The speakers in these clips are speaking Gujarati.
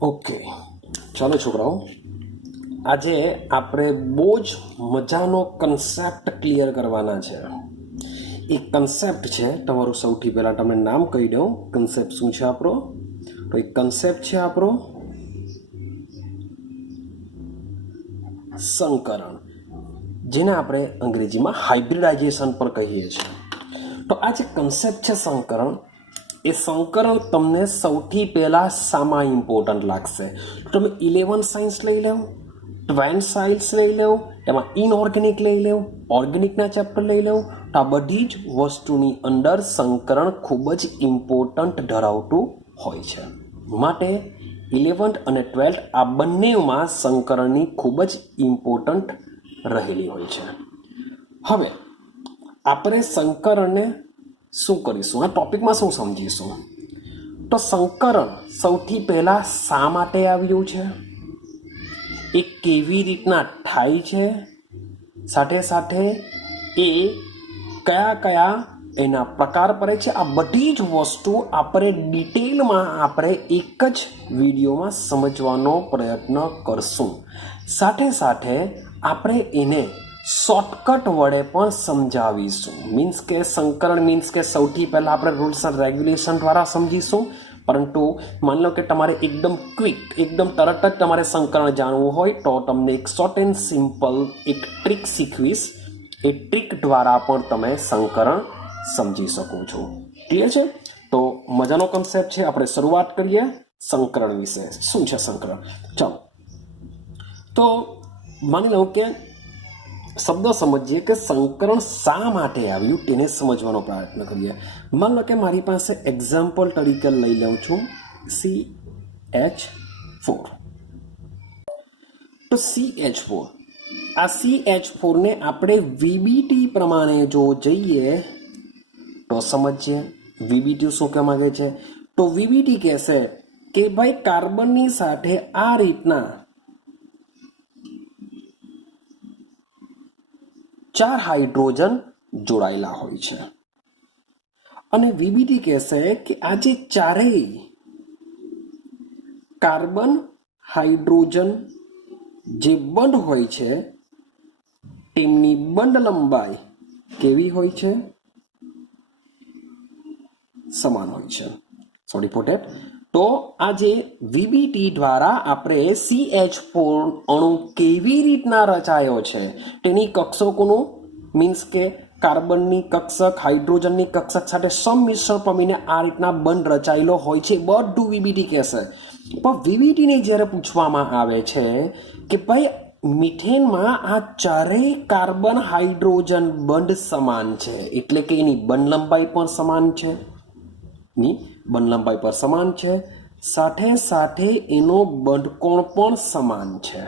ઓકે, ચાલો છોકરાઓ, આજે આપણે બહુ જ મજાનો કન્સેપ્ટ ક્લિયર કરવાના છે. એ કન્સેપ્ટ છે તમારું. સૌથી પહેલાં તમને નામ કહી દઉં. કન્સેપ્ટ શું છે આપણો? તો એ કન્સેપ્ટ છે આપણો સંકરણ, જેને આપણે અંગ્રેજીમાં હાઇબ્રિડાઇઝેશન પર કહીએ છીએ. તો આ જે કન્સેપ્ટ છે સંકરણ, એ સંકરણ તમને સૌથી પહેલાં શામાં ઇમ્પોર્ટન્ટ લાગશે? તમે 11 સાયન્સ લઈ લો, 12 સાયન્સ લઈ લો, એમાં ઇનઓર્ગેનિક લઈ લો, ઓર્ગેનિકના ચેપ્ટર લઈ લો, તો આ બધી જ વસ્તુની અંદર સંકરણ ખૂબ જ ઇમ્પોર્ટન્ટ ધરાવતું હોય છે. માટે 11th અને 12th આ બંનેમાં સંકરણની ખૂબ જ ઇમ્પોર્ટન્ટ રહેલી હોય છે. હવે આપણે સંકરણને શું કરીશું? આ ટોપિકમાં શું સમજીશું? તો સંકરણ સૌથી પહેલા શા માટે આવ્યું છે, એ કેવી રીતના થાય છે, સાથે સાથે એ કયા કયા એના પ્રકાર પડે છે, આ બધી જ વસ્તુ આપણે ડિટેલમાં આપણે એક જ વિડીયોમાં સમજવાનો પ્રયત્ન કરશું. સાથે સાથે આપણે એને શોર્ટકટ વડે પણ સમજાવીશું. મીન્સ કે સંકરણ મીન્સ કે સૌથી પહેલાં આપણે રૂલ્સ એન્ડ રેગ્યુલેશન દ્વારા સમજીશું. પરંતુ માની લો કે તમારે એકદમ ક્વિક, એકદમ તરત જ તમારે સંકરણ જાણવું હોય તો તમને એક શોર્ટ એન્ડ સિમ્પલ એક ટ્રીક શીખવીશ. એ ટ્રીક દ્વારા પણ તમે સંકરણ સમજી શકો છો. ક્લિયર છે? તો મજાનો કન્સેપ્ટ છે. આપણે શરૂઆત કરીએ સંકરણ વિશે. શું છે સંકરણ? ચાલો, તો માની લો કે શબ્દ સમજીએ કે સંકરણ શા માટે આવ્યું તેને સમજવાનો પ્રયત્ન કરીએ. માની લો કે મારી પાસે એક્ઝામ્પલ તરીકે લઈ લઉં છું CH4. તો CH4, આ CH4 ને આપણે VBT પ્રમાણે જો જઈએ તો સમજીએ VBT શું કહેવા માંગે છે. તો VBT કહેશે કે ભાઈ કાર્બનની સાથે આ રીતના 4 હાઇડ્રોજન જોડાયેલા હોય છે. અને VBT કહેશે કે આ જે ચારેય કાર્બન હાઇડ્રોજન જે બંધ હોય છે તેમની બંધ લંબાઈ કેવી હોય છે? સમાન હોય છે. Sorry for that. તો આ જે VBT દ્વારા આપણે CH4 અણુ કેવી રીતના રચાયો છે તેની કક્ષકોનું મીન્સ કે કાર્બનની કક્ષક હાઇડ્રોજનની કક્ષક સાથે સંમિશ્રણ પામીને આ રીતના બંધ રચાયેલો હોય છે, બધું VBT કહેશે. પણ VBTને જ્યારે પૂછવામાં આવે છે કે ભાઈ મિથેનમાં આ ચારેય કાર્બન હાઇડ્રોજન બંધ સમાન છે, એટલે કે એની બંધ લંબાઈ પણ સમાન છે, બંધ લંબાઈ પર સમાન છે, સાથે સાથે એનો બંધકોણ પણ સમાન છે.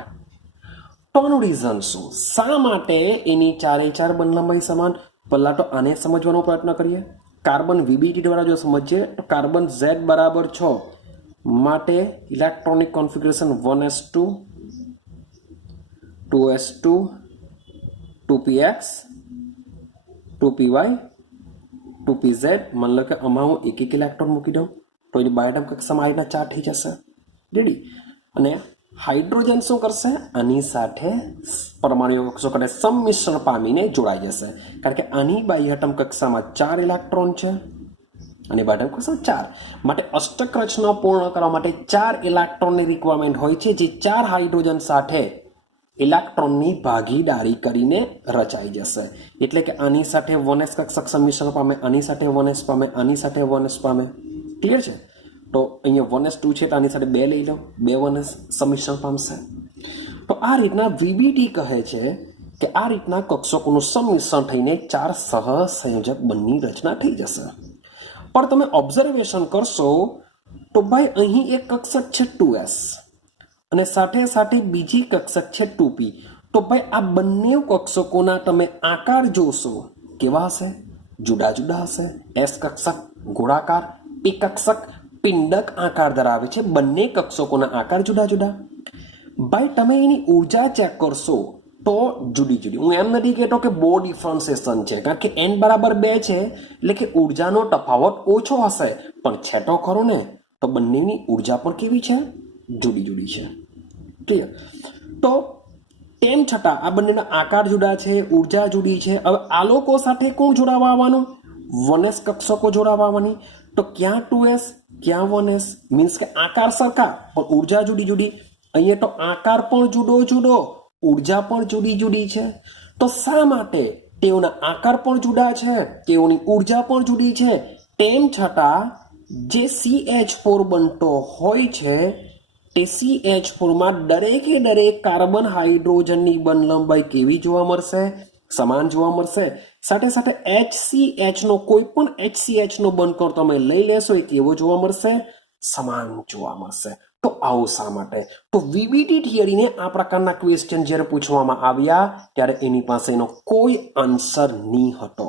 તો આનું રીઝન શું? શા માટે એની ચારે ચાર બંધ લંબાઈ સમાન? પહેલા તો આને સમજવાનો પ્રયત્ન કરીએ. કાર્બન VBT દ્વારા જો સમજીએ તો કાર્બન Z બરાબર 6 માટે electronic configuration 1s2 2s2 2px 2py 2pz. માની લો કે આમાં હું એક એક ઇલેક્ટ્રોન મૂકી દઉં તો એની બાયોટમ કક્ષામાં આ રીતના 4 થઈ જશે. રેડી? અને હાઇડ્રોજન શું કરશે? આની સાથે પરમાણુ કક્ષો સાથે સંમિશ્રણ પામીને જોડાઈ જશે. કારણ કે આની બાહ્યતમ કક્ષામાં 4 ઇલેક્ટ્રોન છે અને બાહ્યતમ કક્ષામાં 4. માટે અષ્ટક રચના પૂર્ણ કરવા માટે 4 ઇલેક્ટ્રોનની રિક્વાયરમેન્ટ હોય છે, જે 4 હાઇડ્રોજન સાથે ઇલેક્ટ્રોનની ભાગીદારી કરીને રચાઈ જશે. એટલે કે આની સાથે 1s કક્ષક સંમિશ્રણ પામે, આની સાથે 1s પામે, આની સાથે 1s પામે. ક્લિયર છે? તો અહીંયા 1s2 છે તો આની સાથે 2 લઈ લો, 2 1s સંમિશ્રણ પામશે. તો આ રીતના VBT કહે છે કે આ રીતના કક્ષકોનું સંમિશ્રણ થઈને 4 સહસંયોજક બંધની રચના થઈ જશે. પણ તમે ઓબ્ઝર્વેશન કરશો તો ભાઈ અહીં એક કક્ષક છે 2s અને સાથે સાથે બીજી કક્ષક છે 2p. તો ભાઈ આ બંને કક્ષકોના તમે આકાર જોશો, કેવા હશે? જુદા જુદા હશે. S કક્ષક ગોળાકાર, P કક્ષક પિંડક આકાર ધરાવે છે. બંને કક્ષકોના આકાર જુદા જુદા. ભાઈ તમે એની ઉર્જા ચેક કરશો તો જુદી જુદી. હું એમ નથી કહેતો કે બહુ ડિફરન્સિએશન છે, કારણ કે n બરાબર 2 છે એટલે કે ઉર્જાનો તફાવત ઓછો હશે, પણ છે તો ખરો ને. તો બંનેની ઉર્જા પણ કેવી છે? જુદી જુદી છે. ક્લિયર? તો તેમ છતાં આ બંનેના આકાર જુદા છે, ઉર્જા જુદી છે. હવે આલોકો સાથે કોણ જોડાવા આવવાનું? 1s કક્ષકો જોડાવા આવવાની. તો ક્યાં 2s ક્યાં 1s, મીન્સ કે આકાર સરખા પણ ઉર્જા જુદી જુદી. અહીંયા તો આકાર પણ જુદો જુદો, ઉર્જા પણ જુદી જુદી છે. તો શા માટે તેઓના આકાર પણ જુદા છે, તેઓની ઉર્જા પણ જુદી છે, તેમ છતાં જે CH4 બનતો હોય છે તે CH4માં દરેકે દરેક કાર્બન હાઇડ્રોજનની બનલંબાઈ કેવી જોવા મળશે? સમાન જોવા મળશે. સાથે સાથે HCH નો કોઈ પણ HCH નો બંધકોણ તમે લઈ લેશો એ કેવો જોવા મળશે? સમાન જોવા મળશે. તો આવું શા માટે? તો VBT થિયરીને આ પ્રકારના ક્વેશ્ચન જ્યારે પૂછવામાં આવ્યા ત્યારે એની પાસે એનો કોઈ આન્સર નહીં હતો.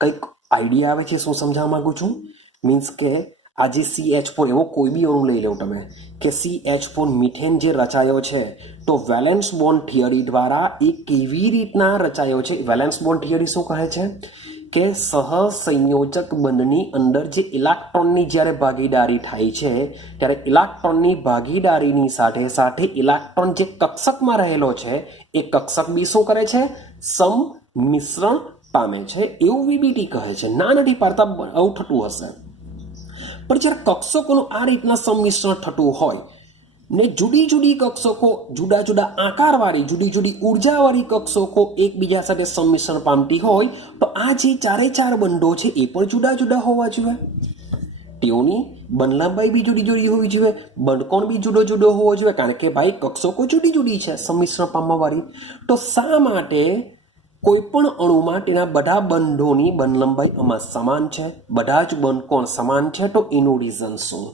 કંઈક આઈડિયા આવે છે શું સમજાવવા માંગુ છું? મીન્સ કે આજે CH4 એવો કોઈ બી અણુ લઈ લો તમે કે CH4 મિથેન જે રચાયો છે તો વેલેન્સ બોન્ડ થિયરી દ્વારા એ કેવી રીતના રચાયો છે? વેલેન્સ બોન્ડ થિયરી શું કહે છે કે સહસંયોજક બંધની અંદર જે ઇલેક્ટ્રોનની જ્યારે ભાગીદારી થાય છે ત્યારે ઇલેક્ટ્રોનની ભાગીદારીની સાથે સાથે ઇલેક્ટ્રોન જે કક્ષકમાં રહેલો છે એ કક્ષક બી શું કરે છે? સંમિશ્રણ પામે છે. એવું VBT કહે છે. ના નથી પાડતા આવું થતું હશે, પણ જ્યારે કક્ષકોનું આ રીતના સંમિશ્રણ થતું હોય ને જુદી જુદી કક્ષકો જુદા જુદા આકારવાળી જુદી જુદી ઉર્જાવાળી કક્ષકો એકબીજા સાથે સંમિશ્રણ પામતી હોય તો આ જે ચારે ચાર બંધો છે એ પણ જુદા જુદા હોવા જોઈએ. તેઓની બનલંબાઈ બી જુદી જુદી હોવી જોઈએ, બંધકોણ બી જુદો જુદો હોવો જોઈએ, કારણ કે ભાઈ કક્ષકો જુદી જુદી છે સંમિશ્રણ પામવાવાળી. તો શા માટે કોઈ પણ અણુમાં તેના બધા બંધોની બનલંબાઈ આમાં સમાન છે, બધા જ બંધકોણ સમાન છે? તો એનું રીઝન શું?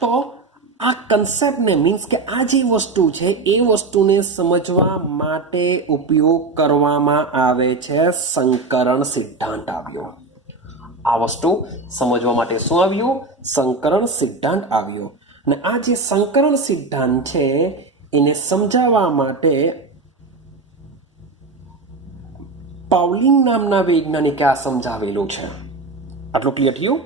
તો આ કન્સેપ્ટને મીન્સ કે આ જે વસ્તુ છે એ વસ્તુને સમજવા માટે ઉપયોગ કરવામાં આવે છે સંકરણ સિદ્ધાંત આવ્યો. આ વસ્તુ સમજવા માટે શું આવ્યું? સંકરણ સિદ્ધાંત આવ્યો. અને આ જે સંકરણ સિદ્ધાંત છે એને સમજાવવા માટે પાઉલિંગ નામના વૈજ્ઞાનિકે આ સમજાવેલું છે. આટલું ક્લિયર થયું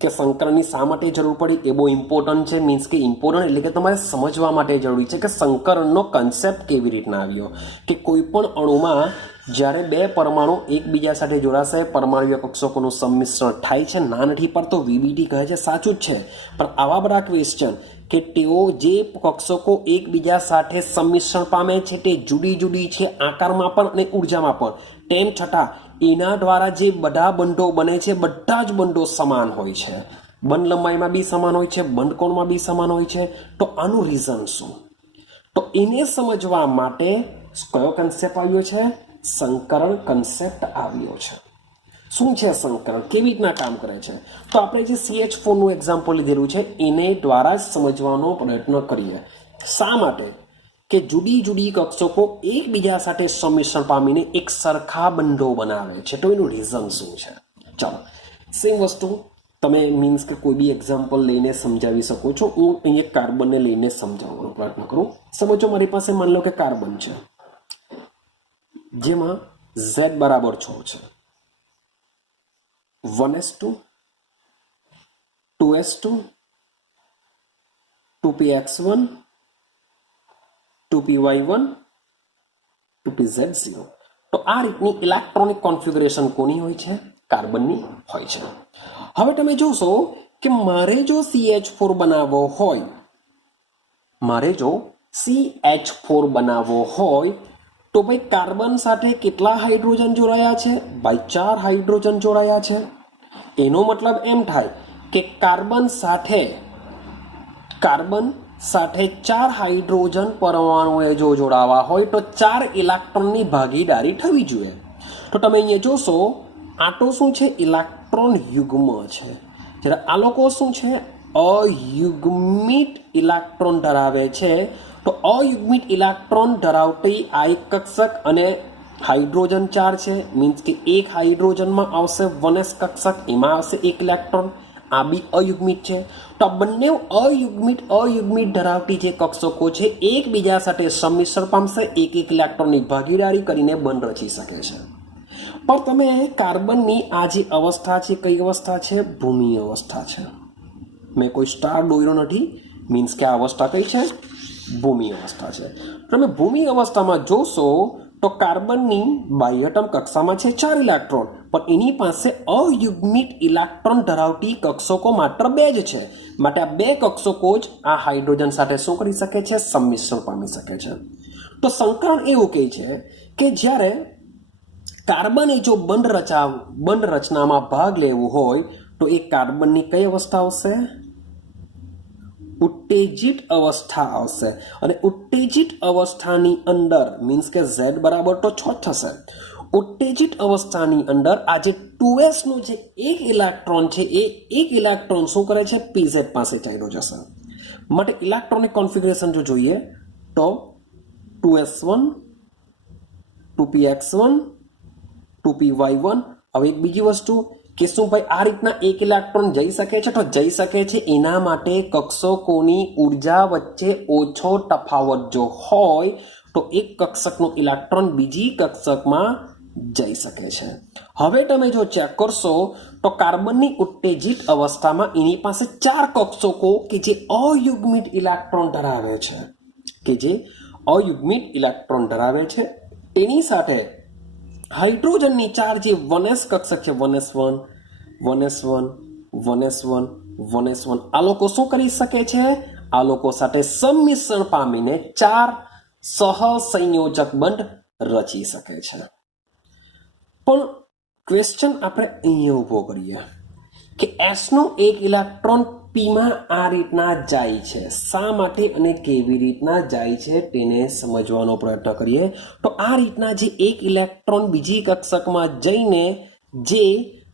કે સંકરણની શા માટે જરૂર પડી? એ બહુ ઇમ્પોર્ટન્ટ છે. મીન્સ કે ઇમ્પોર્ટન્ટ એટલે કે તમારે સમજવા માટે જરૂરી છે કે સંકરણનો કન્સેપ્ટ કેવી રીતના આવ્યો. કે કોઈ પણ અણુમાં જ્યારે બે પરમાણુ એકબીજા સાથે જોડાશે, પરમાણુય કક્ષકોનું સંમિશ્રણ થાય છે. ના નથી પડતો, VBT કહે છે સાચું જ છે, પણ આવા બધા ક્વેશ્ચન કે તેઓ જે કક્ષકો એકબીજા સાથે સંમિશ્રણ પામે છે તે જુદી જુદી છે આકારમાં પણ અને ઉર્જામાં પણ, તેમ છતાં એના દ્વારા જે બધા બંધો બને છે બધા જ બંધો સમાન હોય છે, બંધ લંબાઈમાં બી સમાન હોય છે, બંધકોણમાં બી સમાન હોય છે. તો આનું રીઝન શું? તો એને સમજવા માટે કયો કન્સેપ્ટ આવ્યો છે? સંકરણ કન્સેપ્ટ આવ્યો છે. શું છે સંકરણ? કેવી રીતના કામ કરે છે? તો આપણે જે CH4 નું એક્ઝામ્પલ લીધેલું છે એને દ્વારા જ સમજવાનો પ્રયત્ન કરીએ. શા માટે? કે જુદી જુદી કક્ષકો એકબીજા સાથે સંમિશ્રણ પામીને એક સરખા બંધો બનાવે છે. તો એનું રીઝન શું છે? ચાલો સેમ વસ્તુ તમે મીન્સ કે કોઈ બી એક્ઝામ્પલ લઈને સમજાવી શકો છો. હું અહીંયા કાર્બનને લઈને સમજાવવાનો પ્રયત્ન કરું. સમજો મારી પાસે માની લો કે કાર્બન છે જેમાં Z બરાબર 6 છે, 1s2 2s2 2px1 2py1 2pz0. તો આ રીતની ઇલેક્ટ્રોનિક કોન્ફિગરેશન કોની હોય છે? કાર્બનની હોય છે. હવે તમે જોશો કે મારે જો CH4 બનાવવો હોય, તો ભાઈ કાર્બન સાથે કેટલા હાઇડ્રોજન જોડાયા છે? ભાઈ 4 હાઇડ્રોજન જોડાયા છે. એનો મતલબ એમ થાય કે કાર્બન સાથે 4 હાઇડ્રોજન પરમાણુએ જો જોડાવા હોય તો 4 ઇલેક્ટ્રોનની ભાગીદારી થવી જોઈએ. તો તમે અહીંયા જોશો આ તો શું છે? ઇલેક્ટ્રોન યુગ્મ છે. જ્યારે આ લોકો શું છે? અયુગ્મિત ઇલેક્ટ્રોન ધરાવે છે. તો અયુગ્મિત ઇલેક્ટ્રોન ધરાવતી આ એક કક્ષક અને હાઇડ્રોજન 4 છે. મીન્સ કે એક હાઇડ્રોજનમાં આવશે 1s કક્ષક, એમાં આવશે એક ઇલેક્ટ્રોન. આ બી અયુગ્મિત છે. તો આ બંને અયુગ્મિત ધરાવતી જે કક્ષકો છે એકબીજા સાથે સંમિશ્રણ પામશે, એક ઇલેક્ટ્રોનની ભાગીદારી કરીને બંધ રચી શકે છે. પણ તમે કાર્બનની આ જે અવસ્થા છે કઈ અવસ્થા છે? ભૂમિ અવસ્થા છે. મેં કોઈ સ્ટાર દોર્યો નથી, मीन्स के आ अवस्था कई है? भूमि अवस्था है। તમે ભૂમિ અવસ્થામાં જોશો તો કાર્બનની બાહ્યતમ કક્ષામાં છે 4 ઇલેક્ટ્રોન, પણ એની પાસે અયુગ્મિત ઇલેક્ટ્રોન ધરાવતી કક્ષકો માત્ર 2 જ છે. માટે આ 2 કક્ષકો જ આ હાઇડ્રોજન સાથે શું કરી શકે છે? સંમિશ્રણ પામી શકે છે. તો સંકરણ એવું કહે છે કે જ્યારે કાર્બને જો બંધ રચનામાં ભાગ લેવું હોય તો એ કાર્બનની કઈ અવસ્થા આવશે? उत्तेजित अवस्था आवशे। અને उत्तेजित अवस्थानी अंदर मीन्स के Z बराबर तो 6 थशे। उत्तेजित अवस्थानी अंदर आ जे 2s नो जे एक इलेक्ट्रॉन छे ए एक इलेक्ट्रॉन શું કરે છે? pz પાસે ચાલ્યો જશે। માટે ઇલેક્ટ્રોનિક કોન્ફિગરેશન જો જોઈએ તો 2s1 2px1 2py1। હવે એક બીજી વસ્તુ કે શું ભાઈ આ રીતના એક ઇલેક્ટ્રોન જઈ શકે છે? તો જઈ શકે છે। એના માટે કક્ષકોની ઉર્જા વચ્ચે ઓછો તફાવત જો હોય તો એક કક્ષકનો ઇલેક્ટ્રોન બીજી કક્ષકમાં જઈ શકે છે। હવે તમે જો ચેક કરશો તો કાર્બનની ઉત્તેજિત અવસ્થામાં એની પાસે 4 કક્ષકો કે જે અયુગ્મિત ઇલેક્ટ્રોન ધરાવે છે, તેની સાથે હાઇડ્રોજનની 4 જે 1s કક્ષક છે 1s1 1s1 1s1 1s1 આ લોકો શું કરી શકે છે? આ લોકો સાથે સંમિશ્રણ પામીને 4 સહસંયોજક બંધ રચી શકે છે। પણ ક્વેશ્ચન આપણે અહીંયા ઊભો કરીએ કે s નો એક ઇલેક્ટ્રોન p માં આ રીતના જાય છે, શા માટે અને કેવી રીતના જાય છે તેને સમજવાનો પ્રયત્ન કરીએ। તો આ રીતના જે એક ઇલેક્ટ્રોન બીજી કક્ષકમાં જઈને જે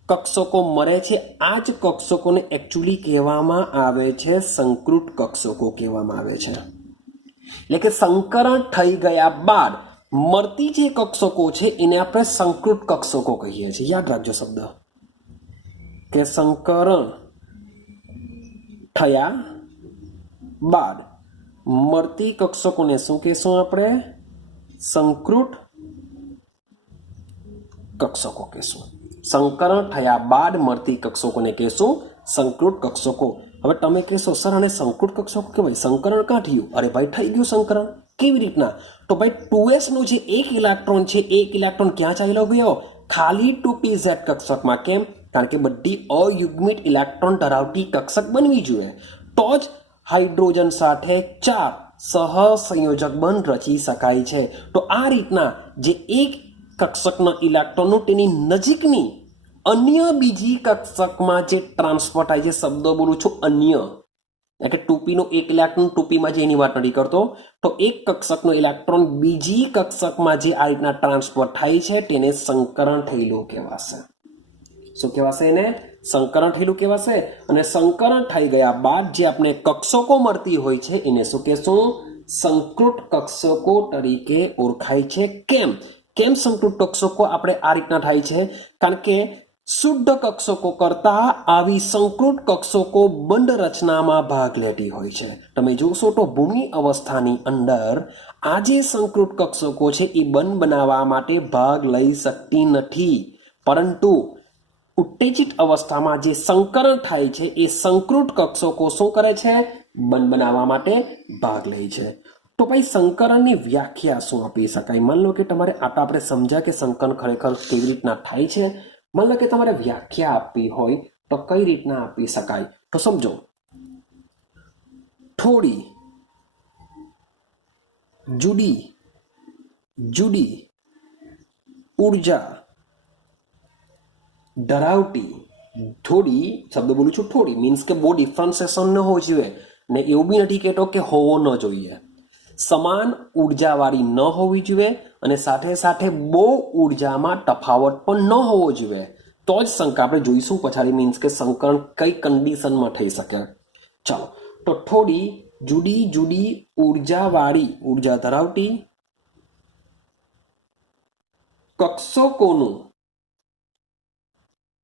કક્ષકો મરે છે આ જ કક્ષકોને એકચ્યુઅલી કહેવામાં આવે છે સંકૃત કક્ષકો કહેવામાં આવે છે। એટલે કે સંકરણ થઈ ગયા બાદ મળતી જે કક્ષકો છે એને આપણે સંકૃત કક્ષકો કહીએ છીએ। યાદ રાખજો શબ્દ કે સંકરણ થયા બાદ મળતી કક્ષકોને શું કહેશું આપણે? સંકૃત કક્ષકો કહેશું। સંકરણ થયા બાદ મળતી કક્ષકોને કહેશું સંકૃત કક્ષકો। હવે તમે કહેશો સર આને સંકૃત કક્ષકો કહેવાય, સંકરણ ક્યાં થયું? અરે ભાઈ થઈ ગયું સંકરણ। કેવી રીતના? તો ભાઈ 2s નો જે એક ઇલેક્ટ્રોન છે એક ઇલેક્ટ્રોન ક્યાં ચાલ્યો ગયો? ખાલી 2pz કક્ષકમાં। કેમ? કારણ કે બધી અયુગ્મિત ઇલેક્ટ્રોન ધરાવતી કક્ષક બનવી જોઈએ તો જ હાઇડ્રોજન સાથે 4 સહસંયોજક બંધ રચી શકાય છે। તો આ રીતના જે એક કક્ષકના ઇલેક્ટ્રોનનું તેની નજીકની અન્ય બીજી કક્ષકમાં જે ટ્રાન્સફર થાય છે, શબ્દ બોલું છું અન્ય, એટલે 2p નો એક ઇલેક્ટ્રોન 2p માં જે એની વાત નથી કરતો, તો એક કક્ષકનો ઇલેક્ટ્રોન બીજી કક્ષકમાં જે આ રીતના ટ્રાન્સફર થાય છે તેને સંકરણ થયેલું કહેવાશે। શું કહેવાશે? એને સંકરણ થયેલું કહેવાશે। અને સંકરણ થઈ ગયા બાદ જે આપણે કક્ષકો મળતી હોય છે એને શું કહેશું? સંકૃત કક્ષકો તરીકે ઓળખાય છે। કેમ કેમ સંકૃત કક્ષકો આપણે આ રીતના થાય છે? કારણ કે શુદ્ધ કક્ષકો કરતા આવી સંકૃત કક્ષકો બંધ રચનામાં ભાગ લેતી હોય છે। તમે જોશો તો ભૂમિ અવસ્થાની અંદર આ જે સંકૃત કક્ષકો છે એ બંધ બનાવવા માટે ભાગ લઈ શકતી નથી, પરંતુ उत्तेजित अवस्था में जे संकरण थाय छे ए संकृत कक्षको शुं करे छे? बंध बनावा माटे भाग ले छे। तो भाई संकरणनी व्याख्या शुं आपी शकाय? मान लो कि तमारे आता आपणे समज्या कि संकरण खरेखर केवी रीतना थाय छे। मान लो कि तमारे व्याख्या आपी होय तो कई रीतना आपी शकाय? तो समझो, थोड़ी जुदी जुदी ऊर्जा ધરાવતી, થોડી શબ્દ બોલું છું થોડી મીન્સ કે બહુ ડિફરન્સિએશન ન હોવું જોઈએ ને એવું બી નથી કહેતો કે હોવો ન જોઈએ, સમાન ઉર્જાવાળી ન હોવી જોઈએ અને સાથે સાથે બહુ ઉર્જામાં તફાવત પણ ન હોવો જોઈએ તો જ સંકર આપણે જોઈશું પછાડી મીન્સ કે સંકરણ કઈ કન્ડિશનમાં થઈ શકે। ચાલો, તો થોડી જુદી જુદી ઉર્જાવાળી ઉર્જા ધરાવતી કક્ષકોનું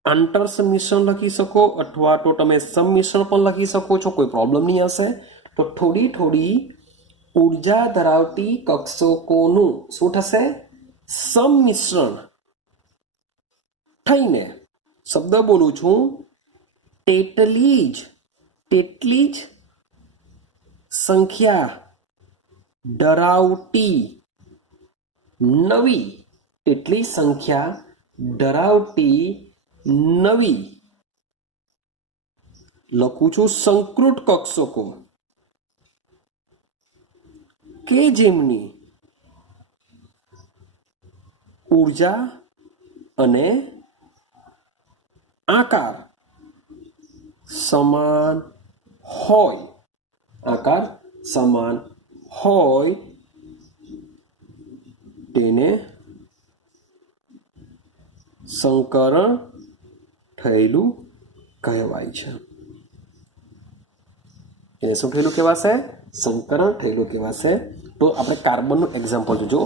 आंतर सम्मिश्रण लखी सको अथवा तो तमे सम्मिश्रण पण लखी सको छो, कोई प्रॉब्लम नहीं हशे। तो थोड़ी थोड़ी ऊर्जा धरावती कक्षकोनुं शुं थशे? सम्मिश्रण थईने शब्द बोलूं छुं तेटली ज સંખ્યા ધરાવતી નવી, તેટલી સંખ્યા ધરાવતી નવી, લખું છું સંકૃત કક્ષકો કે જેમની ઊર્જા અને આકાર સમાન હોય, આકાર સમાન હોય તેને સંકરણ થયેલું કહેવાય છે. એને શું થયેલું કહેવાશે? સંકરણ થયેલું કહેવાશે. તો આપણે કાર્બનનું એક્ઝામ્પલ જોજો,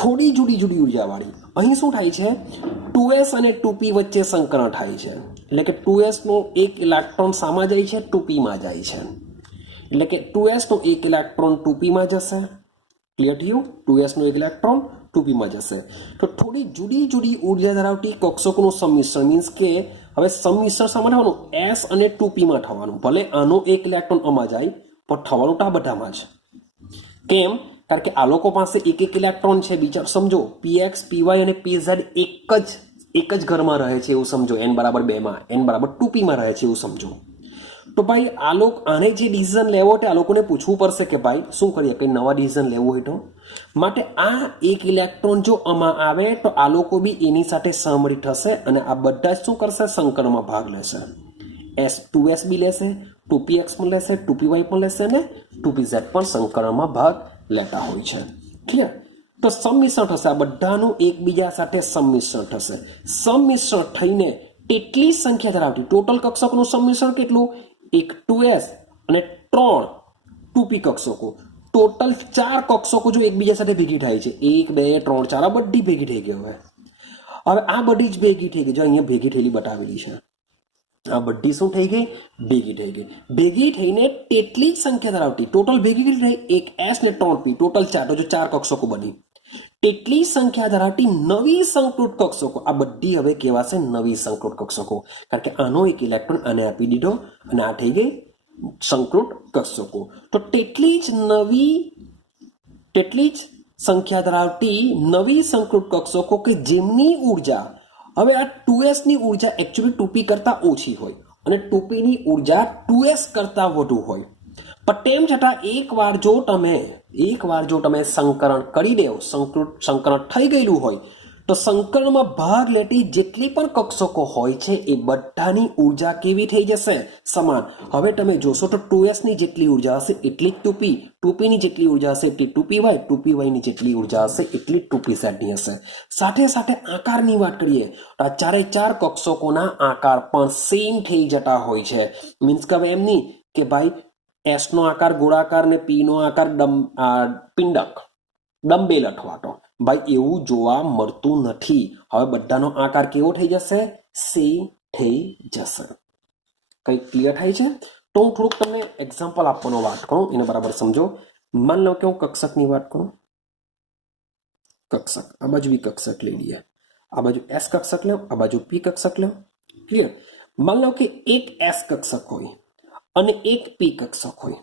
થોડી જુદી જુદી ઉર્જાવાળી. અહીં શું થાય છે? 2s અને 2p વચ્ચે સંકરણ થાય છે. એટલે કે 2s નો એક ઇલેક્ટ્રોન શામાં જાય છે? 2p માં જાય છે. એટલે કે 2s નો એક ઇલેક્ટ્રોન 2p માં જશે. ક્લિયર થયું? 2s નો એક ઇલેક્ટ્રોન 2p માં જશે. તો થોડી જુદી જુદી ઉર્જા ધરાવતી કક્ષકોનું સંમિશ્રણ, મીન્સ કે હવે સંમિશ્રણ શામાં થવાનું? s અને 2p માં થવાનું. ભલે આનો એક ઇલેક્ટ્રોન આમાં જાય, પણ થવાનું તો આ બધામાં જ. કેમ? કારણ કે આ લોકો પાસે એક એક ઇલેક્ટ્રોન છે. બીજા સમજો, px py અને pz એક જ ઘરમાં રહે છે એવું સમજો. n બરાબર 2 માં, n બરાબર 2p માં રહે છે એવું સમજો. તો ભાઈ આ લોકો આને જે ડિસિઝન લેવો હોય આ લોકોને પૂછવું પડશે કે ભાઈ શું કરીએ, કંઈ નવા ડિસિઝન લેવું હોય તો. માટે આ એક ઇલેક્ટ્રોન જો આમાં આવે તો આ લોકો બી એની સાથે સહમળી થશે અને આ બધા જ શું કરશે? સંકરણમાં ભાગ લેશે. 2s બી લેશે, 2px પણ લેશે, 2py પણ લેશે અને 2pz પણ સંકરણમાં ભાગ લેતા હોય છે. ક્લિયર? તો સંમિશ્રણ થશે, આ બધાનું એકબીજા સાથે સંમિશ્રણ થશે. સંમિશ્રણ થઈને તેટલી સંખ્યા ધરાવતી ટોટલ કક્ષકોનું સંમિશ્રણ કેટલું? એક 2s અને 3 2p કક્ષકો, ટોટલ 4 કક્ષકો જો એકબીજા સાથે ભેગી થાય છે, 1 2 3 4, આ બધી ભેગી થઈ ગઈ. હવે આ બધી જ ભેગી થઈ ગઈ. જો અહીંયા ભેગી થયેલી બતાવેલી છે. આ બધી શું થઈ ગઈ? ભેગી થઈ ગઈ. ભેગી થઈને તેટલી જ સંખ્યા ધરાવતી ટોટલ ભેગી કેટલી થઈ? એક s ને 3p, ટોટલ 4. તો જો 4 કક્ષકો બની, તેટલી સંખ્યા ધરાવતી નવી સંકૃત કક્ષકો. આ બધી હવે કહેવાશે નવી સંકૃત કક્ષકો, કારણ કે આનો એક ઇલેક્ટ્રોન આને આપી દીધો અને આ થઈ ગઈ સંકૃત કક્ષકો. તો તેટલી જ સંખ્યા ધરાવતી નવી સંકૃત કક્ષકો કે જેમની ઉર્જા, હવે આ 2s ની ઉર્જા એકચ્યુઅલી 2p કરતા ઓછી હોય અને 2p ની ઉર્જા 2s કરતા વધુ હોય. પણ તેમ છતાં એકવાર જો તમે સંકરણ કરી દેવો, સંકરણ થઈ ગયેલું હોય, તો સંકરણમાં ભાગ લેતી જેટલી પણ કક્ષકો હોય છે એ બધાની ઉર્જા કેવી થઈ જશે? સમાન. હવે તમે જોશો તો 2s ની જેટલી ઉર્જા હશે એટલી જ 2p, 2p ની જેટલી ઉર્જા હશે એટલી 2py, 2py ની જેટલી ઉર્જા હશે એટલી 2pz ની હશે. સાથે સાથે આકારની વાત કરીએ તો આ ચારે ચાર કક્ષકોના આકાર પણ સેમ થઈ જતા હોય છે. મીન્સ કે હવે એમ નહીં કે ભાઈ s નો આકાર ગોળાકાર ને p નો આકાર પિંડક, ડમ્બેલ અથવા તો, ભાઈ એવું જોવા મળતું નથી. હવે બધાનો આકાર કેવો થઈ જશે? સેમ થઈ જશે. કઈ ક્લિયર થાય છે? તો હું થોડુંક તમને એક્ઝામ્પલ આપવાનો વાત કરું, એને બરાબર સમજો. માન લો કે હું કક્ષકની વાત કરું. કક્ષક, આ બાજુ બી કક્ષક લઈ લઈએ, આ બાજુ s કક્ષક લો, આ બાજુ p કક્ષક લો. ક્લિયર? માન લો કે એક s કક્ષક હોય અને એક p કક્ષક હોય.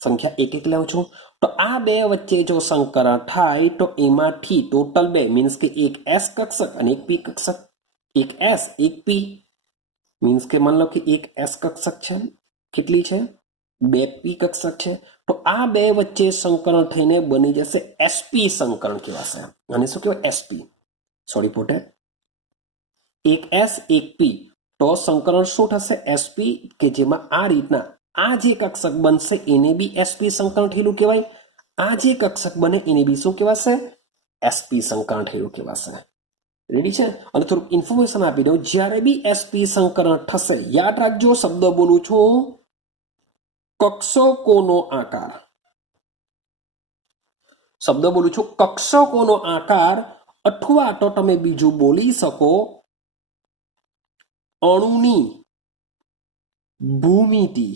સંખ્યા એક એક લઉં છું, તો આ બે વચ્ચે જો સંકરણ થાય તો એમાંથી ટોટલ 2, મીન્સ કે એક s કક્ષક અને એક p કક્ષક, એક s એક p, મીન્સ કે માન લો કે એક s કક્ષક છે, કેટલી છે? 2 p કક્ષક છે. તો આ બે વચ્ચે સંકરણ થઈને બની જશે sp સંકરણ કહેવાશે. અને શું કહેવાય? sp. સોરી પોતે એક s એક p, તો સંકરણ શું થશે? sp, કે જેમાં આ રીતના આ જે કક્ષક બનશે એને બી sp સંકરણ થયેલું કહેવાય. આ જે કક્ષક બને એને બી શું કહેવાશે? sp સંકરણ થયેલું કહેવાશે. રેડી છે? અને થોડુંક ઇન્ફોર્મેશન આપી દઉં, જ્યારે બી sp સંકરણ થશે, યાદ રાખજો, શબ્દ બોલું છું, કક્ષકોનો આકાર. શબ્દ બોલું છું કક્ષકોનો આકાર, અથવા તો તમે બીજું બોલી શકો અણુની ભૂમિતિ.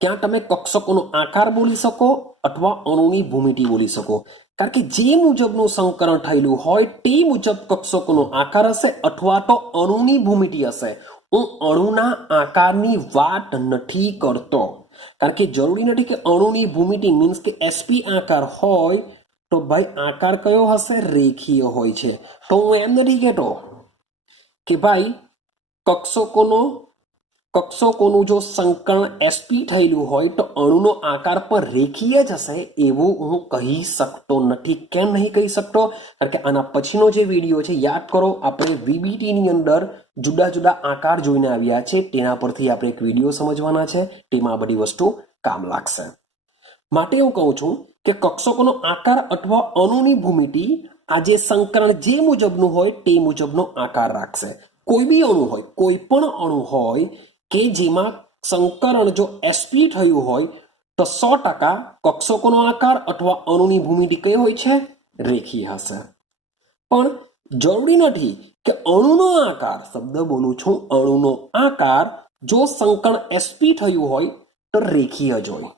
ક્યાં તમે કક્ષકોનો આકાર બોલી શકો અથવા અણુની ભૂમિતિ બોલી શકો. કારણ કે જે મુજબનું સંકરણ થયેલું હોય તે મુજબ કક્ષકોનો આકાર હશે અથવા તો અણુની ભૂમિતિ હશે. હું અણુના આકારની વાત નથી કરતો, કારણ કે જરૂરી નથી કે અણુની ભૂમિતિ મીન્સ કે એસપી આકાર હોય તો ભાઈ આકાર કયો હશે? રેખીય હોય છે. તો હું એમ નથી કહેતો કે ભાઈ કક્ષકોનું જો સંકલન એસપી થયેલું હોય તો અણુનો આકાર પણ રેખીય જ હશે, એવું હું કહી શકતો નથી. કેમ નહીં કહી શકતો? કારણ કે આના પછીનો જે વિડીયો છે યાદ કરો, આપણે વીબીટીની અંદર જુદા જુદા આકાર જોઈને આવ્યા છે, તેના પરથી આપણે એક વિડીયો સમજવાના છે, તેમાં આ બધી વસ્તુ કામ લાગશે. માટે હું કહું છું કે કક્ષકોનો આકાર અથવા અણુની ભૂમિતિ આ જે સંકલન જે મુજબનું હોય તે મુજબનો આકાર રાખશે. કોઈ બી અણુ હોય, કોઈ પણ અણુ હોય કે જેમાં સંકરણ જો એસપી થયું હોય તો 100% કક્ષકોનો આકાર અથવા અણુની ભૂમિતિ કઈ હોય છે? રેખીય હશે. પણ જરૂરી નથી કે અણુનો આકાર, શબ્દ બોલું છું, અણુનો આકાર જો સંકરણ એસપી થયું હોય તો રેખીય જ હોય.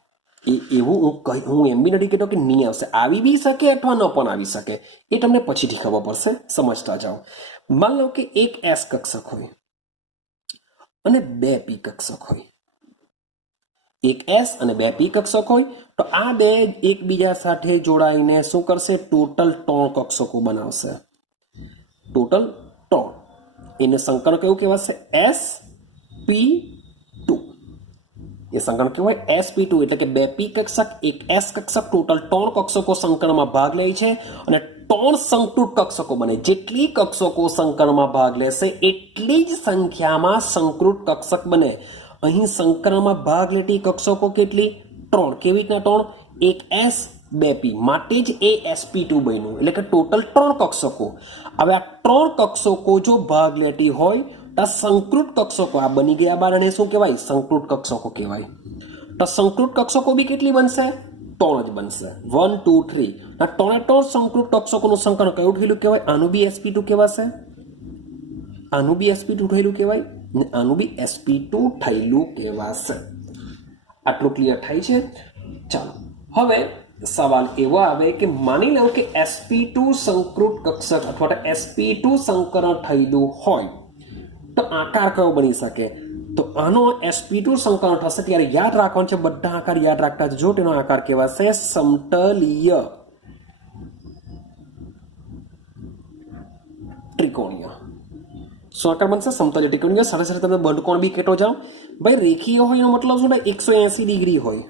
એવું હું એમ બી નથી કહેતો કે નહીં આવશે, આવી બી શકે અથવા ન પણ આવી શકે, એ તમને પછીથી ખબર પડશે, સમજતા જાઓ. માન લો કે એક એસ કક્ષક હોય અને બે પી કક્ષક હોય. એક એસ અને બે પી કક્ષક હોય તો આ બે એકબીજા સાથે જોડાઈને શું કરશે? ટોટલ 3 કક્ષકો બનાવશે. ટોટલ 3. એને સંકલન કયું કહેવાશે? sp2. એ સંકલન કેવું હોય? sp2. એટલે કે બે પી કક્ષક એક એસ કક્ષક ટોટલ 3 કક્ષકો સંકલનમાં ભાગ લે છે અને 3 સંકૃત કક્ષકો બને. જેટલી કક્ષકો સંકલનમાં ભાગ લેશે એટલી જ સંખ્યામાં સંકૃત કક્ષક બને. અહીં સંકલનમાં ભાગ લેતી કક્ષકો કેટલી? 3. કેવી રીતના 3? એક એસ બે પી, માટે જ એ sp2 બન્યું, એટલે કે ટોટલ 3 કક્ષકો. હવે આ 3 કક્ષકો જો ભાગ લેતી હોય તો સંકૃત કક્ષકો આ બની ગયા બાર, અને શું કહેવાય? સંકૃત કક્ષકો કહેવાય. તો સંકૃત કક્ષકો બી કેટલી બનશે? 3 જ બનશે. 1 2 3. આ 3 સંકૃત કક્ષકોનું સંકલન કયું થયેલું કહેવાય? આનું બી sp2 કહેવાશે, આનું બી sp2 થયેલું કહેવાય, ને આનું બી sp2 થયેલું કહેવાશે. આટલું ક્લિયર થાય છે? ચાલો, હવે સવાલ એવો આવે કે માની લો કે sp2 સંકૃત કક્ષક અથવા તો sp2 સંકલન થયેલું હોય તો આકાર કયો બની શકે? તો આનો sp2 સંકલન થશે ત્યારે યાદ રાખવાનું છે, બધા આકાર યાદ રાખતા જજો. તેનો આકાર કહેવાશે સમતલીય ત્રિકોણીય. શું આકાર બનશે? સમતલીય ત્રિકોણીય. સાથે સાથે તમે બંધકોણ બી કહેતો જાઓ. ભાઈ રેખીય હોય એનો મતલબ શું થાય? 180 ડિગ્રી હોય.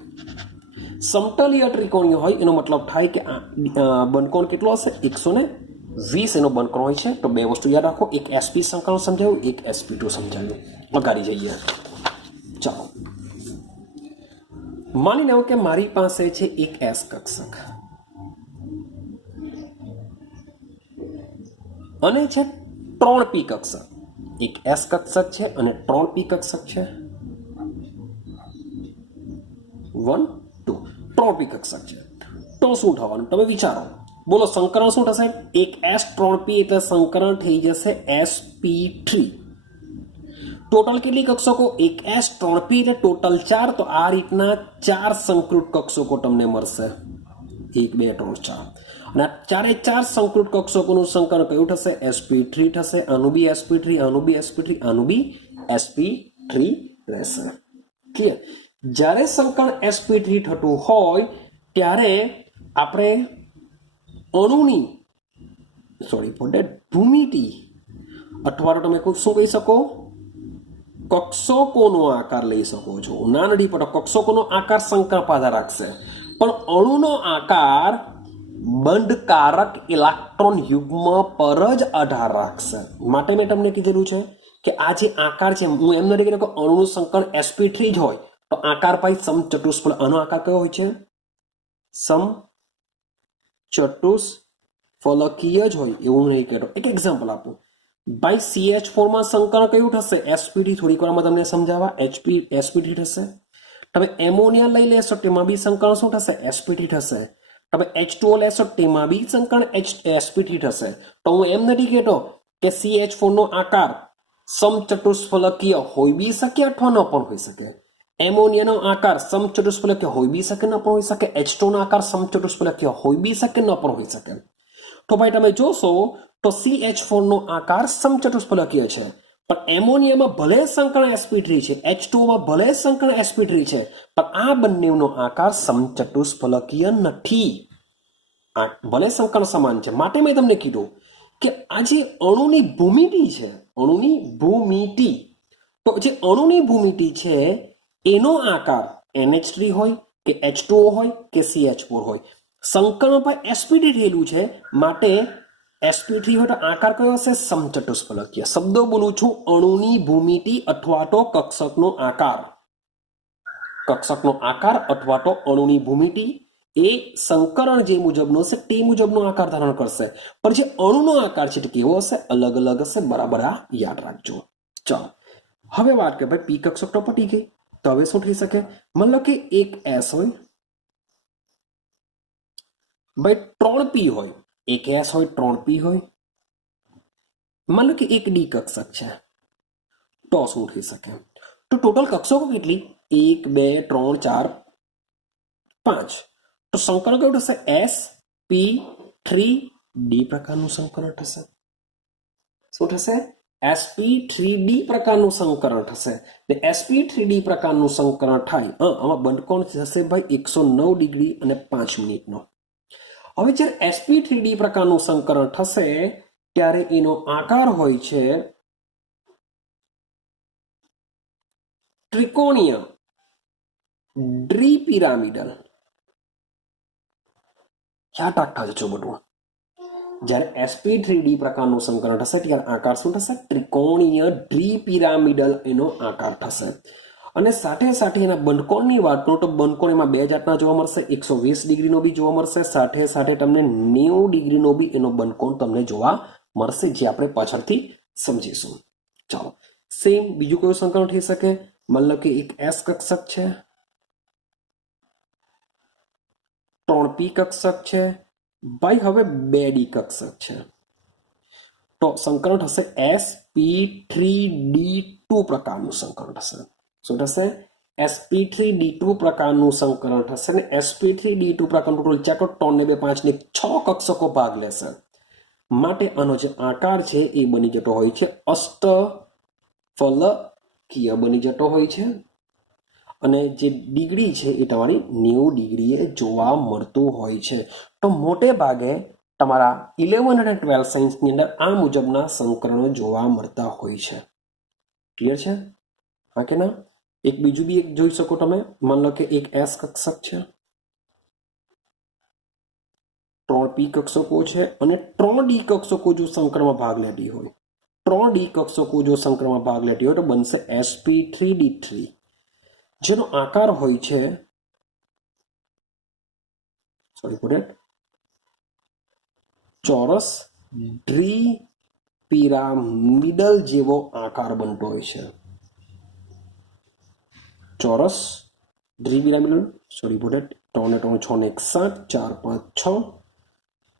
સમતલીય ત્રિકોણીય હોય એનો મતલબ થાય કે બંધકોણ કેટલો હશે? 120 એનો બંધકોણ હોય છે. તો બે વસ્તુ યાદ રાખો, એક sp સંકલન સમજાયું, એક sp2 સમજાયું. અગાડી જઈએ. ચાલો, માની લો કે મારી પાસે છે એક એસ કક્ષક અને છે 3 પી કક્ષક. એક એસ કક્ષક છે અને 3 પી કક્ષક છે. 1 2 3 પી કક્ષક છે. તો શું થવાનું? તમે વિચારો, બોલો સંકલન શું થશે? એક એસ 3 પી એટલે સંકલન થઈ જશે sp3. ટોટલ કેટલી કક્ષકો? એક એસ 3 પી એટલે ટોટલ 4. તો આ રીતના 4 સંકૃત કક્ષકો તમને મળશે. 1 2 3 4. અને ચારે 4 સંકૃત કક્ષકોનું સંકલન કયું થશે? sp3 થશે. આનું બી sp3, આનું બી sp3, આનું બી sp3 રહેશે. ક્લિયર? જ્યારે સંકલન sp3 થતું હોય ત્યારે આપણે અણુની ભૂમિતિ અથવા તો તમે શું કહી શકો? કક્ષકોનો આકાર લઈ શકો છો. ના નથી પડતો, કક્ષકોનો આકાર સંકલ્પ આધાર રાખશે, પણ અણુનો આકાર બંધકારક ઇલેક્ટ્રોન યુગ્મ પર જ આધાર રાખશે. માટે મેં તમને કીધેલું છે કે આ જે આકાર છે, હું એમ નથી કહેતો કે અણુનું સંકલન sp3 જ હોય તો આકાર ભાઈ સમચતુષ્ફળ. આનો આકાર કયો હોય છે? સમચતુષ્ફલકીય જ હોય એવું નહીં કહેતો. એક એક્ઝામ્પલ આપું ભાઈ, CH4 માં સંકલન કયું થશે? sp3. થોડીક વારમાં તમને સમજાવવા. sp3 થશે. તમે એમોનિયા લઈ લેશો તેમાં બી સંકલન શું થશે? sp3 થશે. તમે H2O લેશો તેમાં બી સંકલન sp3 થશે. તો હું એમ નથી કહેતો કે CH4 નો આકાર સમચતુષ્ફલકીય હોઈ બી શકે અથવા ન પણ હોઈ શકે. એમોનિયાનો આકાર સમચતુષ્ફલકીય હોઈ બી શકે, ન પણ હોઈ શકે. H2O નો આકાર સમચતુષ્ફલકીય હોઈ બી શકે, ન પણ હોઈ શકે. તો ભાઈ તમે જોશો તો CH4 નો આકાર સમચતુષ્ફલકીય છે, પણ એમોનિયામાં ભલે સંકરણ sp3 છે, H2O માં ભલે સંકરણ sp3 છે, પણ આ બંનેનો આકાર સમચતુષ્ફલકીય નથી. ભલે સંકરણ સમાન છે. માટે મેં તમને કીધું કે આ જે અણુની ભૂમિતિ છે, અણુની ભૂમિતિ, તો જે અણુની ભૂમિતિ છે એનો આકાર NH3 હોય કે H2O હોય કે CH4 હોય, સંકરણ પર sp3 થયેલું છે, માટે sp3 હોય તો આકાર કયો હશે? સમચતુષ્ફલકીય. શબ્દો બોલું છું, અણુની ભૂમિતિ અથવા તો કક્ષકનો આકાર. કક્ષકનો આકાર અથવા તો અણુની ભૂમિતિ એ સંકરણ જે મુજબનો હશે તે મુજબનો આકાર ધારણ કરશે. પણ જે અણુનો આકાર છે તે કેવો હશે? અલગ અલગ હશે. બરાબર આ યાદ રાખજો. ચાલો હવે વાત કરીએ ભાઈ, પી કક્ષક તો પટી ગઈ. તો હવે શું થઈ શકે? મતલબ કે એક S હોય, ભાઈ 3p હોય, એક S હોય, 3p હોય, માનો કે એક ડી કક્ષક છે, તો શું થઈ શકે? તો ટોટલ કક્ષકો કેટલી? 1 2 3 4 5. તો સંકરણ કયું થશે? sp3d પ્રકારનું સંકરણ થશે. શું થશે? sp3d પ્રકારનું સંકરણ થશે. ને sp3d પ્રકારનું સંકરણ થાય, આમાં બંધકોણ થશે ભાઈ 109 ડિગ્રી અને 5 મિનિટનો. હવે જ્યારે sp3d પ્રકારનું સંકરણ થશે ત્યારે એનો આકાર હોય છે ત્રિકોણીય દ્વિપિરામિડલ. યાદ રાખતા જજો બધું. જ્યારે sp3d પ્રકારનું સંકરણ થશે ત્યારે આકાર શું થશે? ત્રિકોણીય દ્વિપિરામિડલ એનો આકાર થશે. અને સાથે સાથે એના બંધકોણની વાત કરું તો બંધકોણ એમાં બે જાતના જોવા મળશે. 120 ડિગ્રીનો બી જોવા મળશે, સાથે સાથે તમને 90 ડિગ્રીનો બી એનો બંધકોણ તમને જોવા મળશે, જે આપણે પાછળથી સમજીશું. ચાલો, સેમ બીજું કયું સંકરણ થઈ શકે? મતલબ કે એક S કક્ષક છે, 3p કક્ષક છે, ભાઈ હવે 2d કક્ષક છે, તો સંકરણ થશે sp3d2 પ્રકારનું સંકરણ થશે. શું થશે? sp3d2 પ્રકારનું સંકરણ થશે. ને sp3d2 પ્રકારનું ટોટલ ચેક કરો, 3 ને 2 5 ને 6 કક્ષકો ભાગ લેશે. માટે આનો જે આકાર છે એ બની જતો હોય છે અષ્ટફલકીય બની જતો હોય છે. અને જે ડિગ્રી છે એ તમારી 90 ડિગ્રીએ જોવા મળતું હોય છે. તો મોટે ભાગે તમારા 11 અને 12 સાયન્સની અંદર આ મુજબના સંકરણો જોવા મળતા હોય છે. ક્લિયર છે? હા કે ના? એક બીજું બી એક જોઈ શકો તમે. માની લો કે એક S કક્ષક છે, 3p કક્ષકો છે અને 3d કક્ષકો જો સંકરમાં ભાગ લેતી હોય, 3d કક્ષકો જો સંકરમાં ભાગ લેતી હોય તો બનશે sp3d3, જેનો આકાર હોય છે ચોરસ દ્વિપિરામિડલ જેવો આકાર બનતો હોય છે. ચોરસ દ્વિપિરામિડલ 3 ને 3 6 ને 1 7 4 5 6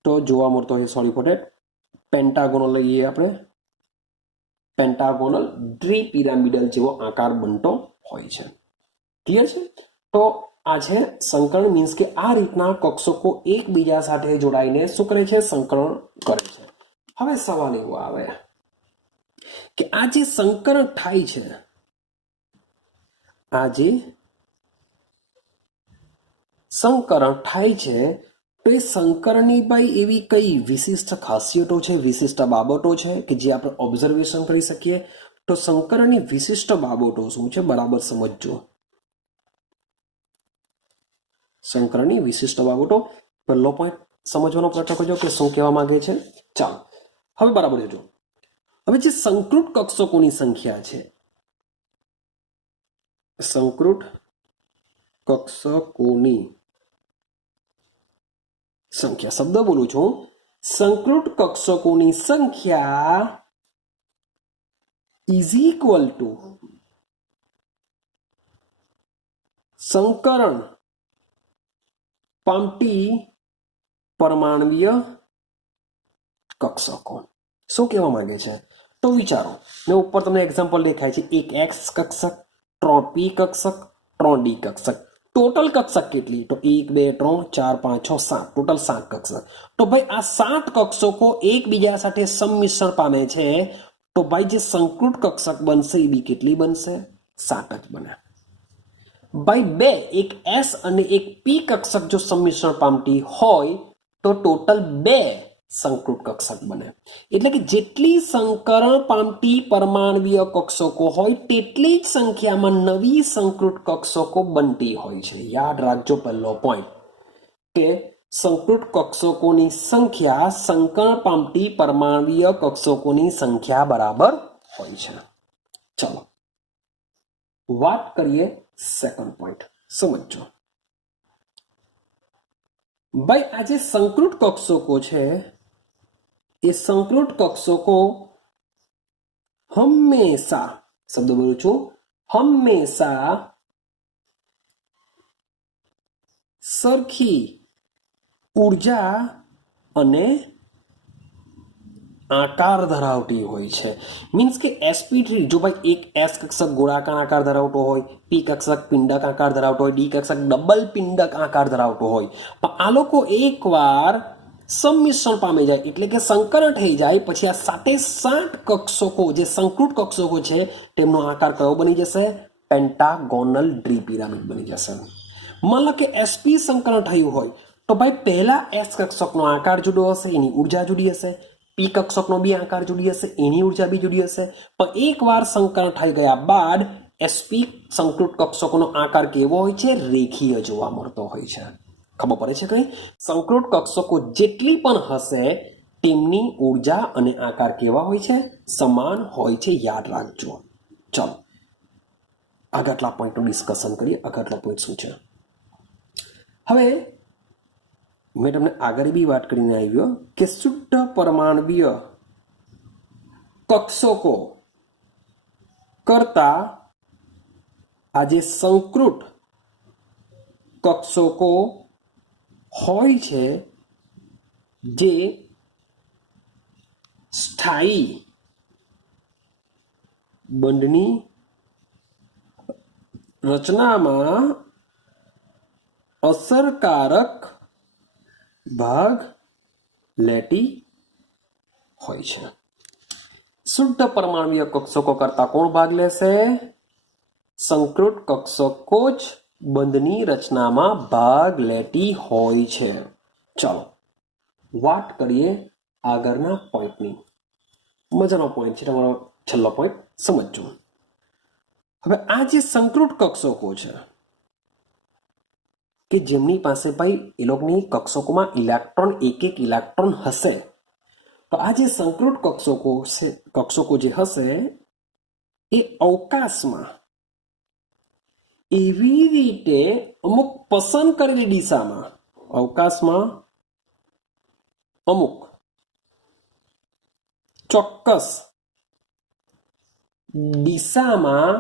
તો જોવા મળતો હોય. પેન્ટાગોનલ લઈએ આપણે, પેન્ટાગોનલ દ્વિપિરામિડલ જેવો આકાર બનતો હોય છે. ક્લિયર છે? તો આ છે સંકરણ, મીન્સ કે આ રીતના કક્ષકો એકબીજા સાથે જોડાઈને શું કરે છે? સંકરણ કરે છે. હવે સવાલ એવો આવે કે આ જે સંકરણ થાય છે, આ જે સંકરણ થાય છે તો એ સંકરણની ભાઈ એવી કઈ વિશિષ્ટ ખાસિયતો છે, વિશિષ્ટ બાબતો છે કે જે આપણે ઓબ્ઝર્વેશન કરી શકીએ? તો સંકરણની વિશિષ્ટ બાબતો શું છે? બરાબર સમજજો. સંકરણની વિશિષ્ટ બાબતો પહેલો પોઈન્ટ સમજવાનો પ્રયત્ન કરજો કે શું કહેવા માંગે છે. ચાલો હવે બરાબર જોજો. હવે જે સંકૃત કક્ષકોની સંખ્યા છે, સંકૃત કક્ષકોની સંખ્યા, શબ્દ બોલું છું, સંકૃત કક્ષકોની સંખ્યા ઇઝ ઇક્વલ ટુ સંકરણ પામતી પરમાણ્વીય કક્ષકો. શું કહેવા માંગે છે? તો વિચારો, મેં ઉપર તમને એક્ઝામ્પલ દેખાય છે. એક X કક્ષક, 3p કક્ષક, 3d કક્ષક. ટોટલ કક્ષક કેટલી? તો 1 2 3 4 5 6 7, ટોટલ 7 કક્ષક. તો ભાઈ આ 7 કક્ષકો એકબીજા સાથે સંમિશ્રણ પામે છે તો ભાઈ જે સંકૃત કક્ષક બનશે એ બી કેટલી બનશે? 7 જ બને. ભાઈ બે એક એસ અને એક પી કક્ષક જો સંમિશ્રણ પામતી હોય તો ટોટલ 2 સંકૃત કક્ષક બને. એટલે કે જેટલી સંકરણ પામતી પરમાણવીય કક્ષકો હોય તેટલી જ સંખ્યામાં નવી સંકૃત કક્ષકો બનતી હોય છે. યાદ રાખજો પહેલો પોઈન્ટ કે સંકૃત કક્ષકોની સંખ્યા સંકરણ પામતી પરમાણવીય કક્ષકોની સંખ્યા બરાબર હોય છે. ચલો વાત કરીએ સેકન્ડ પોઈન્ટ. સમજો ભાઈ આ જે સંકૃત કક્ષકો છે એ સંકૃત કક્ષકો હંમેશા, શબ્દ બોલું છું, હંમેશા સરખી ઉર્જા અને આકાર ધરાવતી હોય છે. મીન્સ કે sp3 જો ભાઈ એક એસ કક્ષક ગોળાકાર આકાર ધરાવતો હોય, પી કક્ષક પિંડક આકાર ધરાવતો હોય, ડી કક્ષક ડબલ પિંડક આકાર ધરાવતો હોય, પણ આ લોકો એકવાર સંમિશ્રણ પામી જાય એટલે કે સંકરણ થઈ જાય પછી આ 7 કક્ષકો જે સંકૃત કક્ષકો છે તેમનો આકાર કયો બની જશે? પેન્ટાગોનલ દ્વિપિરામિડ બની જશે. માન લો કે sp સંકરણ થયું હોય તો ભાઈ પહેલા એસ કક્ષકનો આકાર જુદો હશે, એની ઉર્જા જુદી હશે, પી કક્ષકનો બી આકાર જુદી હશે, એની ઉર્જા બી જુદી હશે. પણ એકવાર સંકરણ થઈ ગયા બાદ sp સંકૃત કક્ષકોનો આકાર કેવો હોય છે? રેખીય જોવા મળતો હોય છે. ખબર પડે છે કઈ? સંકૃત કક્ષકો જેટલી પણ હશે તેમની ઉર્જા અને આકાર કેવા હોય છે? સમાન હોય છે. યાદ રાખજો. ચલો આગળના પોઈન્ટનું ડિસ્કશન કરીએ. આગળનો પોઈન્ટ શું છે? હવે મેં તમને આગળ બી વાત કરીને આવ્યો કે શુદ્ધ પરમાણવીય કક્ષકો કરતા આ જે સંકૃત કક્ષકો હોય છે જે સ્થાયી બંધની રચનામાં અસરકારક ભાગ લેતી હોય છે. શુદ્ધ પરમાણવીય કક્ષકો કરતા કોણ ભાગ લેશે? સંકૃત કક્ષકો જ બંધની રચનામાં ભાગ લેતી હોય છે. ચાલો વાત કરીએ આગળના પોઈન્ટની. મજાનો પોઈન્ટ છે તમારો છેલ્લો પોઈન્ટ, સમજજો. હવે આ જે સંકૃત કક્ષકો છે કે જેમની પાસે ભાઈ એ લોકોની કક્ષકોમાં ઇલેક્ટ્રોન એક ઇલેક્ટ્રોન હશે, તો આ જે સંકૃત કક્ષકો જે હશે એ અવકાશમાં એવી રીતે અમુક પસંદ કરેલી દિશામાં, અવકાશમાં અમુક ચોક્કસ દિશામાં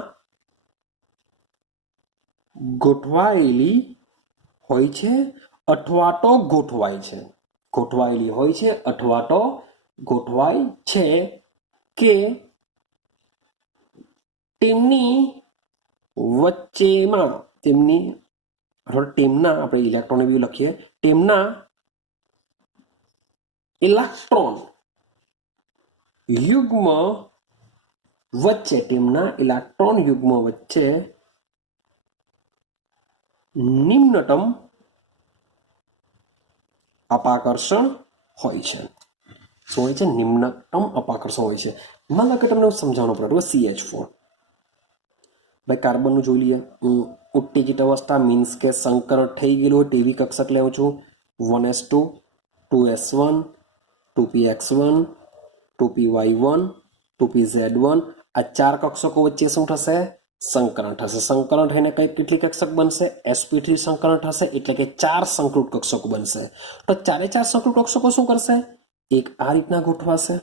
ગોઠવાયેલી હોય છે અથવા તો ગોઠવાય છે. ગોઠવાયેલી હોય છે અથવા તો ગોઠવાય છે કે તેમની વચ્ચેમાં તેમના આપણે ઇલેક્ટ્રોન વ્યૂ લખીએ, તેમના ઇલેક્ટ્રોન યુગ્મ વચ્ચે, તેમના ઇલેક્ટ્રોન યુગ્મ વચ્ચે નિમ્નતમ અપાકર્ષણ હોય છે. શું હોય છે? નિમ્નતમ અપાકર્ષણ હોય છે. માન લો કે તમને સમજાવવાનું પડે CH4. ભાઈ કાર્બનનું જોઈ લઈએ. ઉત્તેજિત અવસ્થા મીન્સ કે સંકરણ થઈ ગયેલું હોય તેવી કક્ષક લેવું છું. 1s2, 2s1, 2px1, 2py1, 2pz1. આ 4 કક્ષકો વચ્ચે શું થશે? સંકરણ થશે. સંકરણ થઈને કેટલી કક્ષક બનશે? sp3 સંકરણ થશે એટલે કે 4 સંકૃત કક્ષકો બનશે. તો 4 સંકૃત કક્ષકો શું કરશે? એક આ રીતના ગોઠવાશે,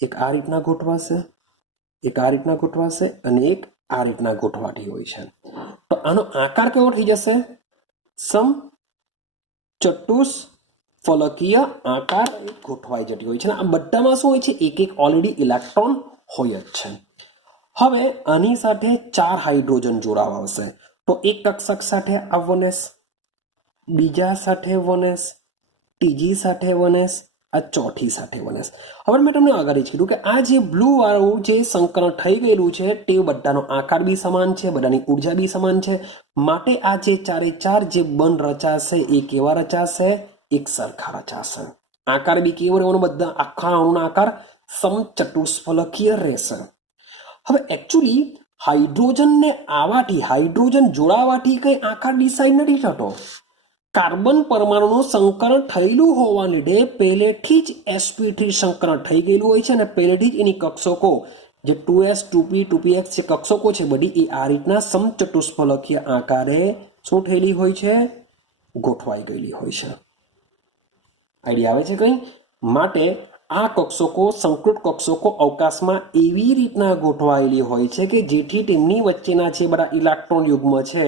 એક આ રીતના ગોઠવાશે, એક આ રીતના ગોઠવાશે અને એક આ રીતના ગોઠવાતી હોય છે. તો આનો આકાર કેવો થઈ જશે? સમચતુષ્ફલકીય આકાર ગોઠવાઈ જતી હોય છે. આ બધામાં શું હોય છે? એક ઓલરેડી ઇલેક્ટ્રોન હોય જ છે. હવે આની સાથે 4 હાઇડ્રોજન જોડાવા આવશે. તો એક કક્ષક સાથે આ 1s, બીજા સાથે 1s, ત્રીજી સાથે 1s આ ચોથી સાથે બને છે. હવે મેં તમને આગળ જ કીધું કે આ જે બ્લુ વાળું જે સંકરણ થઈ ગયેલું છે તે બધાનો આકાર બી સમાન છે, બધાની ઉર્જા બી સમાન છે, માટે આ જે ચારે ચાર જે બંધ રચાશે એ કેવા રચાશે? એક સરખા રચાશે. આકાર બી કેવો રહેવાનો? બધા આખા અણુનો આકાર સમચતુષ્ફલકીય રહેશે. હવે એકચ્યુઅલી હાઇડ્રોજનને આવાથી, હાઇડ્રોજન જોડાવાથી કઈ આકાર ડિસાઇડ નથી થતો. કાર્બન પરમાણુનું સંકરણ થયેલું હોવાને લીધે પહેલેથી જ sp3 સંકરણ થઈ ગયેલું હોય છે અને પહેલેથી જ એની કક્ષકો જે 2s 2p 2px જે કક્ષકો છે બધી એ આ રીતના સમચતુષ્ફલકીય આકારે શું થયેલી હોય છે? ગોઠવાઈ ગયેલી હોય છે. આઈડિયા આવે છે કંઈ? માટે આ કક્ષકો, સંકૃત કક્ષકો અવકાશમાં એવી રીતના ગોઠવાયેલી હોય છે કે જેથી તેમની વચ્ચેના જે બધા ઇલેક્ટ્રોન યુગ્મ છે,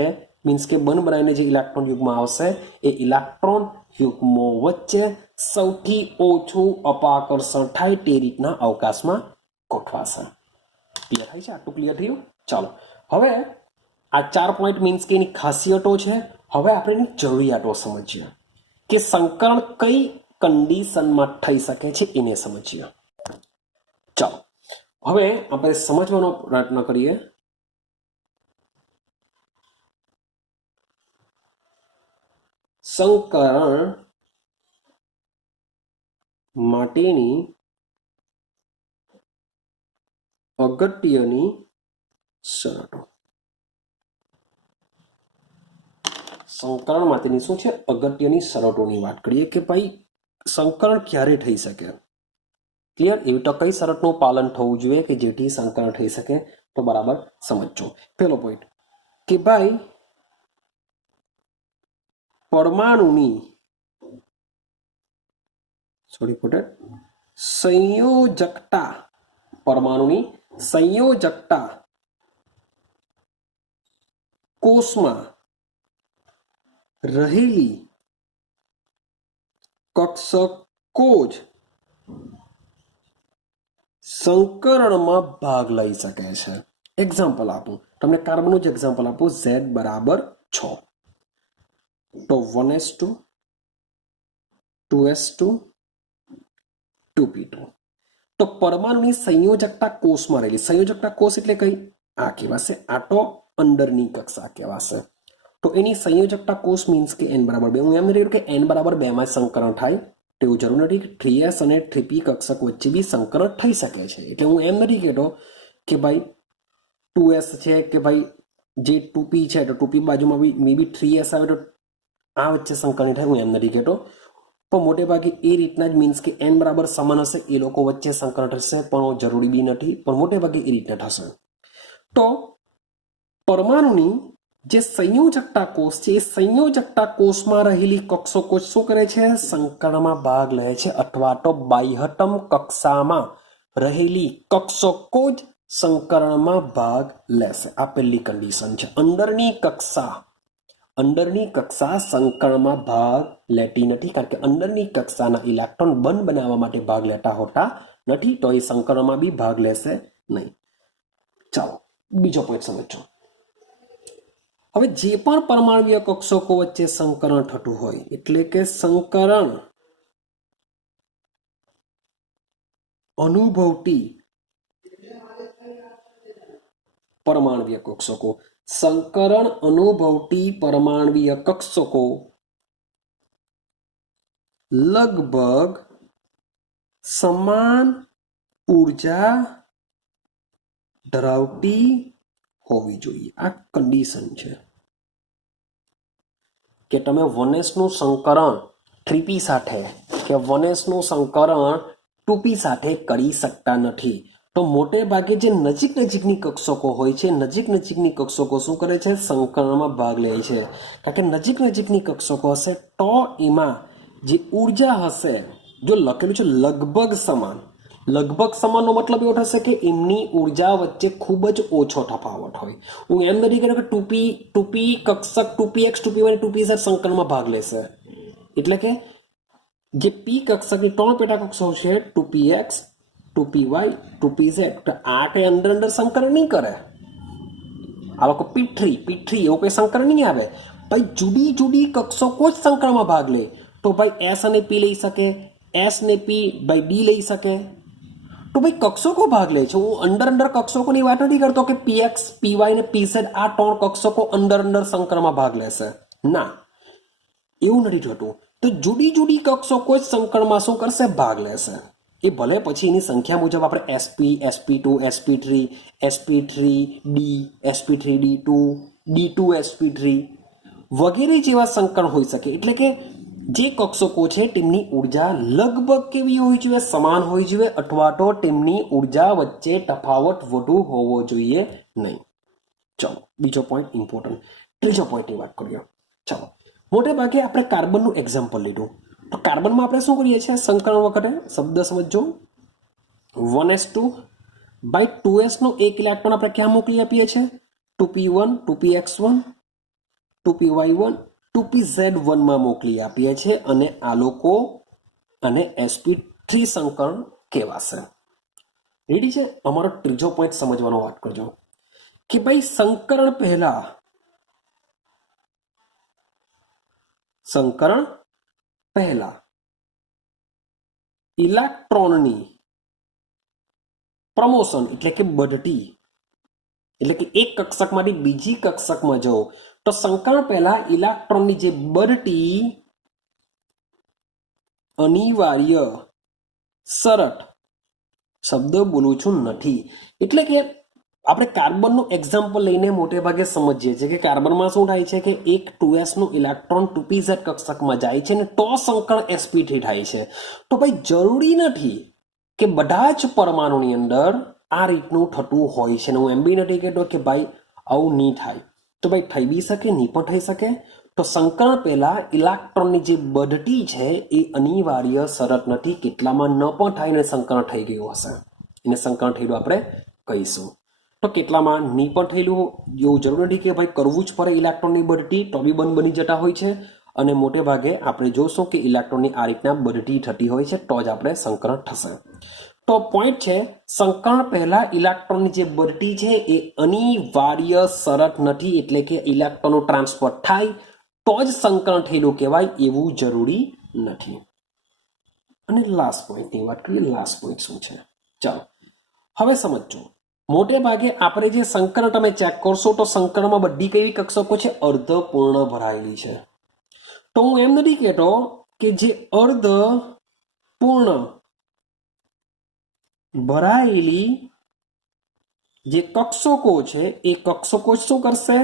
મીન્સ કે બન બનાવીને જે ઇલેક્ટ્રોન યુગ્મ આવશે એ ઇલેક્ટ્રોન યુગ્મો વચ્ચે સૌથી ઓછું અપાકર્ષણ થાય તે રીતના અવકાશમાં ગોઠવાશે. ક્લિયર થાય છે? આટલું ક્લિયર થયું? ચાલો હવે આ 4 પોઈન્ટ મીન્સ કે એની ખાસિયતો છે. હવે આપણે એની જરૂરિયાતો સમજીએ કે સંકરણ કઈ કન્ડિશનમાં થઈ શકે છે એને સમજીએ. ચાલો હવે આપણે સમજવાનો પ્રયત્ન કરીએ. સંકરણ માટેની અગત્યની શરતો. સંકરણ માટેની શું છે? અગત્યની શરતોની વાત કરીએ કે ભાઈ સંકરણ ક્યારે થઈ શકે. ક્લિયર? એવી તો કઈ શરતનું પાલન થવું જોઈએ કે જેથી સંકરણ થઈ શકે? તો બરાબર સમજો. પહેલો પોઈન્ટ કે ભાઈ પરમાણુની સંયોજકતા, પરમાણુની સંયોજકતા કોષમાં રહેલી કક્ષકો જ સંકરણમાં ભાગ લઈ શકે છે. એક્ઝામ્પલ આપું તમને, કાર્બનનું જ એક્ઝામ્પલ આપું. Z બરાબર 6 તો 1s2 2s2 2p2 તો પરમાણુની સંયોજકતા કોષમાં રહેલી, સંયોજકતા કોષ એટલે કઈ? આ કહેવાશે, આ તો અંદરની કક્ષા કહેવાશે. તો એની સંયોજકતા કોષ મીન્સ કે n બરાબર 2. હું એમ નથી કે n બરાબર 2 માં સંકરણ થાય તેવું જરૂર નથી. 3s અને 3p કક્ષક વચ્ચે બી સંકરણ થઈ શકે છે. એટલે હું એમ નથી કહેતો કે ભાઈ 2s છે કે ભાઈ જે 2p છે તો 2p બાજુમાં બી મે બી 3s આવે તો આ વચ્ચે સંકરણ થાય, હું એમ નથી કહેતો. પણ મોટે ભાગે એ રીતના જ મીન્સ કે n બરાબર સમાન હશે એ લોકો વચ્ચે સંકરણ થશે, પણ જરૂરી બી નથી, પણ મોટે ભાગે એ રીતના થશે. તો પરમાણુની જે સંયોજકતા કોષ છે એ સંયોજકતા કોષમાં રહેલી કક્ષકો શું કરે છે? સંકરણમાં ભાગ લે છે, અથવા તો બાહ્યતમ કક્ષામાં રહેલી કક્ષકો જ સંકરણમાં ભાગ લેશે. આ પહેલી કન્ડિશન છે. અંદરની કક્ષા સંકરણમાં ભાગ લેતી નથી, કારણ કે અંદરની કક્ષાના ઇલેક્ટ્રોન બંધ બનાવવા માટે ભાગ લેતા હોતા નથી, તો એ સંકરણમાં બી ભાગ લેશે નહીં. ચાલો બીજો પોઈન્ટ સમજો. હવે જે પણ પરમાણુય કક્ષકો વચ્ચે સંકરણ થતું હોય, એટલે કે સંકરણ અનુભવતી પરમાણુય કક્ષકો, સંકરણ અનુભવતી પરમાણુય કક્ષકો લગભગ સમાન ઉર્જા ધરાવતી હોવી જોઈએ. આ કન્ડિશન છે કે તમે 1s નું સંકરણ 3p સાથે કે 1s નું સંકરણ 2p સાથે કરી શકતા નથી. તો મોટે ભાગે જે નજીકની કક્ષકો હોય છે, નજીકની કક્ષકો શું કરે છે? સંકરણમાં ભાગ લે છે. કારણ કે નજીકની કક્ષકો હશે તો એમાં જે ઉર્જા હશે, જો લખેલું છે લગભગ સમાન, લગભગ સમાનનો મતલબ એવો થશે કે એમની ઉર્જા વચ્ચે ખૂબ જ ઓછો તફાવત હોય. હું એમ નથી કહેતો કે 2p કક્ષક 2px 2py 2pz સંકરણમાં ભાગ લેશે. એટલે કે જે p કક્ષકની 3 પેટા કક્ષકો છે 2px 2py 2pz, તો આ કઈ અંદર સંકરણ નહીં કરે. આ લોકો p3 એવું કઈ સંકરણ નહીં આવે. ભાઈ જુદી કક્ષકો જ સંકરણમાં ભાગ લે. તો ભાઈ s અને p લઈ શકે, એસ ને પી બાય ડી લઈ શકે. તો ભાઈ કક્ષકો ભાગ લે છે. હું અંડર કક્ષકોની વાત નથી કરતો કે પીએક્સ પીવાય ને પીઝેડ આ 3 કક્ષકો અંડર સંકરમાં ભાગ લેશે. ના, એવું નથી થતું. તો જુદી જુદી કક્ષકો જ સંકળમાં શું કરશે? ભાગ લેશે. એ ભલે પછી એની સંખ્યા મુજબ આપણે SP, SP2, SP3, SP3 D, SP3 D2, D2 SP3 વગેરે જેવા સંકળ હોઈ શકે. એટલે કે જે કક્ષકો છે તેમની ઉર્જા લગભગ કેવી હોવી જોઈએ? સમાન હોવી જોઈએ, અથવા તો તેમની ઉર્જા વચ્ચે તફાવત વધુ હોવો જોઈએ નહીં. ચલો, બીજો પોઈન્ટ ઇમ્પોર્ટન્ટ. ત્રીજો પોઈન્ટની વાત કરીએ. ચલો, મોટે ભાગે આપણે કાર્બનનું એક્ઝામ્પલ લીધું. તો કાર્બનમાં આપણે શું કરીએ છીએ? સંકલન વખતે શબ્દ સમજો. 1s2 બાય 2s નો એક ઇલેક્ટ્રોન આપણે ક્યાં મોકલી આપીએ છીએ? 2p1, 2px1, 2py1, 2pz1 માં મોકલી આપીએ છીએ અને આ લોકો અને sp3 સંકલન કહેવાશે. રેડી છે? અમારો ત્રીજો પોઈન્ટ સમજવાનો વાત કરજો કે ભાઈ સંકરણ પહેલા ઇલેક્ટ્રોનની પ્રમોશન એટલે કે બઢતી, એટલે કે એક કક્ષકમાંથી બીજી કક્ષકમાં જવું, તો સંકરણ પહેલા ઇલેક્ટ્રોનની જે બઢતી અનિવાર્ય શરત, શબ્દ બોલું છું નથી, એટલે કે આપણે કાર્બનનું એક્ઝામ્પલ લઈને મોટે ભાગે સમજીએ છીએ કે કાર્બનમાં શું થાય છે કે એક 2s નું ઇલેક્ટ્રોન 2pz કક્ષકમાં જાય છે ને તો સંકળ sp3 થાય છે. તો ભાઈ જરૂરી નથી કે બધા જ પરમાણુની અંદર આ રીતનું થતું હોય છે. હું એમ બી નથી કહેતો કે ભાઈ આવું નહીં થાય. તો ભાઈ થઈ બી શકે, નહીં પણ થઈ શકે. તો સંકરણ પહેલા ઇલેક્ટ્રોનની જે બઢતી છે એ અનિવાર્ય શરત નથી. કેટલામાં ન પણ થાય ને સંકરણ થઈ ગયું હશે, એને સંકરણ થયેલું આપણે કહીશું. તો કેટલામાં ની પણ થયેલું એવું જરૂર નથી કે ભાઈ કરવું જ પડે ઇલેક્ટ્રોનની બઢતી, તો બી બંધ બની જતા હોય છે. અને મોટે ભાગે આપણે જોશું કે ઇલેક્ટ્રોનની આ રીતના બઢતી થતી હોય છે તો જ આપણે સંકરણ થશે. તો પોઈન્ટ છે, સંકરણ પહેલા ઇલેક્ટ્રોનની જે બઢતી છે એ અનિવાર્ય શરત નથી, એટલે કે ઇલેક્ટ્રોનનું ટ્રાન્સફર થાય તો જ સંકરણ થયેલું કહેવાય એવું જરૂરી નથી. અને લાસ્ટ પોઈન્ટની વાત કરીએ. લાસ્ટ પોઈન્ટ શું છે? ચાલો હવે સમજો. મોટે ભાગે આપણે જે સંકરણ તમે ચેક કરશો તો સંકરણમાં બધી કેવી કક્ષકો છે? અર્ધપૂર્ણ ભરાયેલી છે. તો હું એમ નથી કહેતો કે જે અર્ધપૂર્ણ ભરાયેલી જે કક્ષકો છે એ કક્ષકો શું કરશે?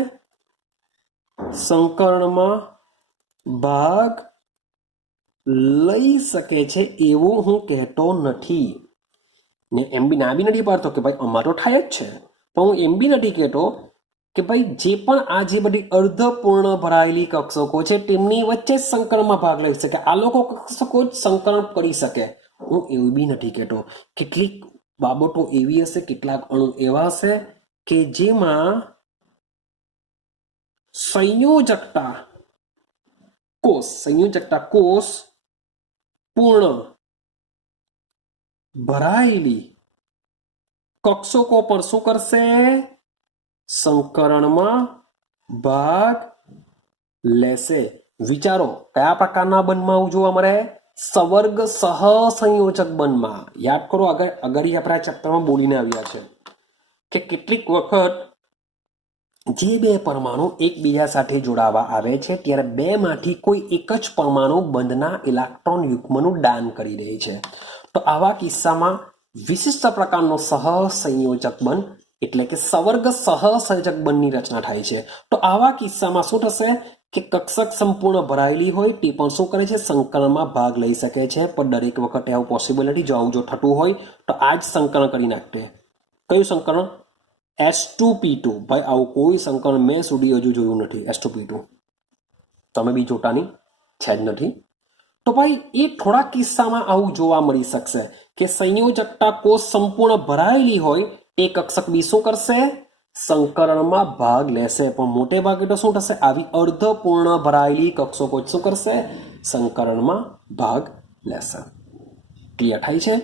સંકરણમાં ભાગ લઈ શકે છે એવું હું કહેતો નથી. ને એમ બી ના બી નથી પાડતો કે ભાઈ અમાર તો થાય જ છે, પણ હું એમ બી નથી કહેતો કે ભાઈ જે પણ આ જે બધી અર્ધપૂર્ણ ભરાયેલી કક્ષકો છે તેમની વચ્ચે જ સંકરણમાં ભાગ લઈ શકે, આ લોકો કક્ષકો જ સંકરણ કરી શકે. હું એવું બી નથી કહેતો. કેટલીક બાબતો એવી હશે, કેટલાક અણુ એવા હશે કે જેમાં સંયોજકતા કોષ પૂર્ણ ભરાયેલી કક્ષકો પર શું કરશે? સંકરણમાં ભાગ લેશે. વિચારો કયા પ્રકારના બંધમાં આવું જોવા મળે? સવર્ગ સહસંયોજક બંધમાં. યાદ કરો, અગર આપણે આ ચેપ્ટરમાં બોલીને આવ્યા છે કે કેટલીક વખત જે બે પરમાણુ એકબીજા સાથે જોડાવા આવે છે ત્યારે બે માંથી કોઈ એક જ પરમાણુ બંધના ઇલેક્ટ્રોન યુગ્મનું દાન કરી દે છે. તો આવા કિસ્સામાં વિશિષ્ટ પ્રકારનો સહસંયોજક બંધ એટલે કે સવર્ગ સહસંયોજક બંધની રચના થાય છે. તો આવા કિસ્સામાં શું થશે કે કક્ષક સંપૂર્ણ ભરાયેલી હોય તે પણ શું કરે છે? સંકલનમાં ભાગ લઈ શકે છે. પણ દરેક વખતે આવું પોસિબલ નથી. જો આવું જો થતું હોય તો આ જ સંકલન કરી નાખતે. કયું સંકલન? S2P2. ભાઈ આવું કોઈ સંકલન મેં સુધી હજુ જોયું નથી. S2P2 તમે બી જોતાની છે જ નથી. તો ભાઈ એ થોડા કિસ્સામાં આવું જોવા મળી શકશે કે સંયોજકતા કોષ સંપૂર્ણ ભરાયેલી હોય એ કક્ષક બી શું કરશે? સંકરણમાં ભાગ લેશે. પણ મોટે ભાગે તો શું થશે? આવી અર્ધપૂર્ણ ભરાયેલી કક્ષકો શું કરશે? સંકરણમાં ભાગ લેશે. ક્લિયર થાય છે?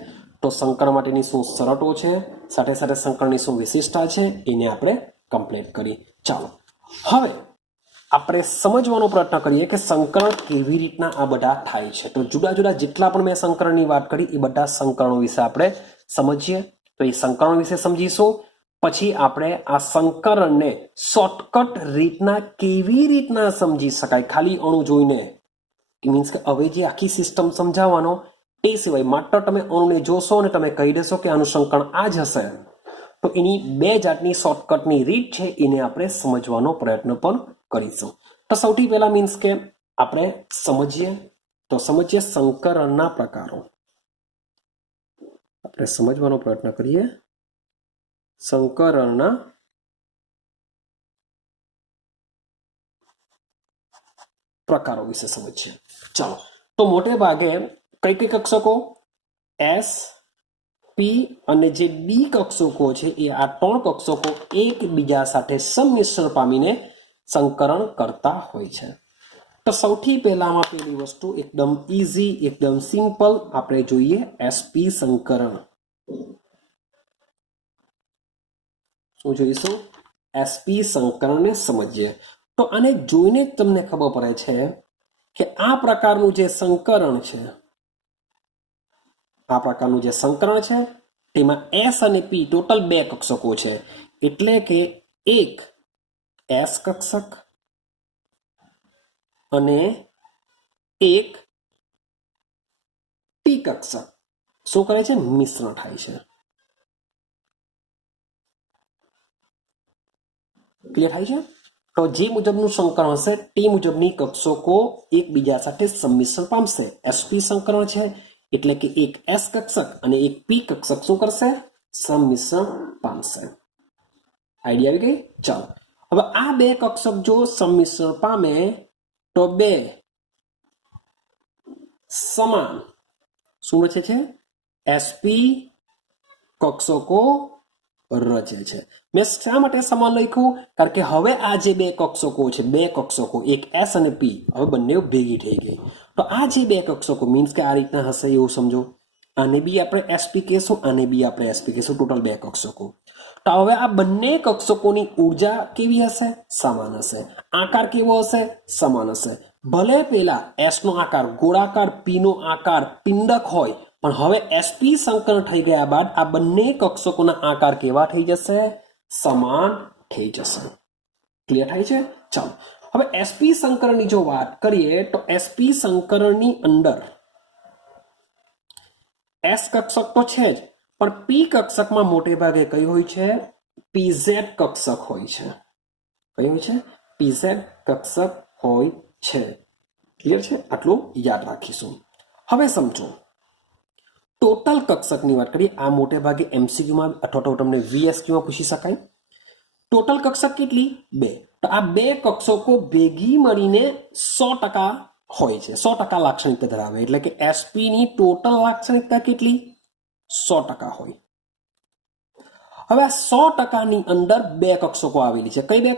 તો સંકરણ માટેની શું શરતો છે, સાથે સંકરણની શું વિશિષ્ટતા છે એને આપણે કમ્પ્લીટ કરી. ચાલો હવે આપણે સમજવાનો પ્રયત્ન કરીએ કે સંકરણ કેવી રીતના આ બધા થાય છે. તો જુદા જુદા જેટલા પણ મેં સંકરણની વાત કરી એ બધા સંકરણો વિશે આપણે સમજીએ. તો એ સંકરણ વિશે સમજીશું. પછી આપણે આ સંકરણને શોર્ટકટ રીતના કેવી રીતના સમજી શકાય ખાલી અણુ જોઈને, મીન્સ કે હવે જે આખી સિસ્ટમ સમજાવવાનો એ સિવાય માત્ર તમે અણુને જોશો અને તમે કહી દેશો કે આનું સંકરણ આ જ હશે, તો એની બે જાતની શોર્ટકટની રીત છે, એને આપણે સમજવાનો પ્રયત્ન પણ કરીશું. તો સૌથી પહેલા મીન્સ કે આપણે સમજીએ સંકરણના પ્રકારો. આપણે સમજવાનો પ્રયત્ન કરીએ સંકરણના પ્રકારો વિશે સમજીએ. ચાલો, તો મોટે ભાગે કઈ કઈ કક્ષકો એસ, પી અને જે ડી કક્ષકો છે એ આ ત્રણ કક્ષકો એકબીજા સાથે સંમિશ્રણ પામીને સંકરણ કરતા હોય છે. તો સૌથી પહેલામાં પહેલી વસ્તુ એકદમ ઈઝી, એકદમ સિમ્પલ, આપણે જોઈએ એસપી સંકરણ. શું જોઈશું? એસપી સંકરણને સમજીએ. તો આને જોઈને જ તમને ખબર પડે છે કે આ પ્રકારનું જે સંકરણ છે તેમાં એસ અને પી ટોટલ બે કક્ષકો છે. એટલે કે એક એસ કક્ષક અને એક પી કક્ષક શું કરે છે? મિશ્રણ થાય છે. ક્લિયર થાય છે? તો જે મુજબનું સંકરણ હશે તે મુજબની કક્ષકો એકબીજા સાથે સંમિશ્રણ પામશે. એસપી સંકરણ છે એટલે કે એક એસ કક્ષક અને એક પી કક્ષક શું કરશે? સંમિશ્રણ પામશે. આઈડિયા આવી ગઈ? ચાલો, હવે આ બે કક્ષક જો સંમિશ્રણ પામે તો બે સમાન શું રચે છે? એસપી કક્ષકો રચે છે. મેં શા માટે સમાન લખ્યું? કારણ કે હવે આ જે બે કક્ષકો છે, એક એસ અને પી, હવે બંને ભેગી થઈ ગઈ. તો આ જે બે કક્ષકો મીન્સ કે આ રીતના હશે એવું સમજો. આને બી આપણે એસપી કહેશું, આને બી આપણે એસપી કહેશું, ટોટલ બે કક્ષકો. તો હવે આ બંને કક્ષકોની ઉર્જા કેવી હશે? સમાન હશે. આકાર કેવો હશે? સમાન હશે. ભલે પેલા એસ નો આકાર ગોળાકાર, પી નો આકાર પિંડક હોય, પણ હવે એસપી સંકરણ થઈ ગયા બાદ આ બંને કક્ષકોના આકાર કેવા થઈ જશે? સમાન થઈ જશે. ક્લિયર થાય છે? ચાલો, હવે એસપી સંકરણની જો વાત કરીએ તો એસપી સંકરણની અંદર એસ કક્ષક તો છે જ, પણ પી કક્ષકમાં મોટે ભાગે કઈ હોય છે? પીઝેડ કક્ષક હોય છે. કઈ હોય છે? પીઝેડ કક્ષક હોય છે. ક્લિયર છે? આટલું યાદ રાખીશું. હવે સમજો ટોટલ કક્ષકની વાત કરીએ. આ મોટે ભાગે એમસીક્યુમાં અથવા તો તમને વીએસક્યુમાં પૂછી શકાય. ટોટલ કક્ષક કેટલી? બે. તો આ બે કક્ષકો ભેગી મળીને 100% હોય છે, 100% લાક્ષણિકતા ધરાવે. એટલે કે એસપી ની ટોટલ લાક્ષણિકતા કેટલી? 100% હોય. હવે આ 100% ની અંદર બે કક્ષકો આવેલી છે. કઈ બે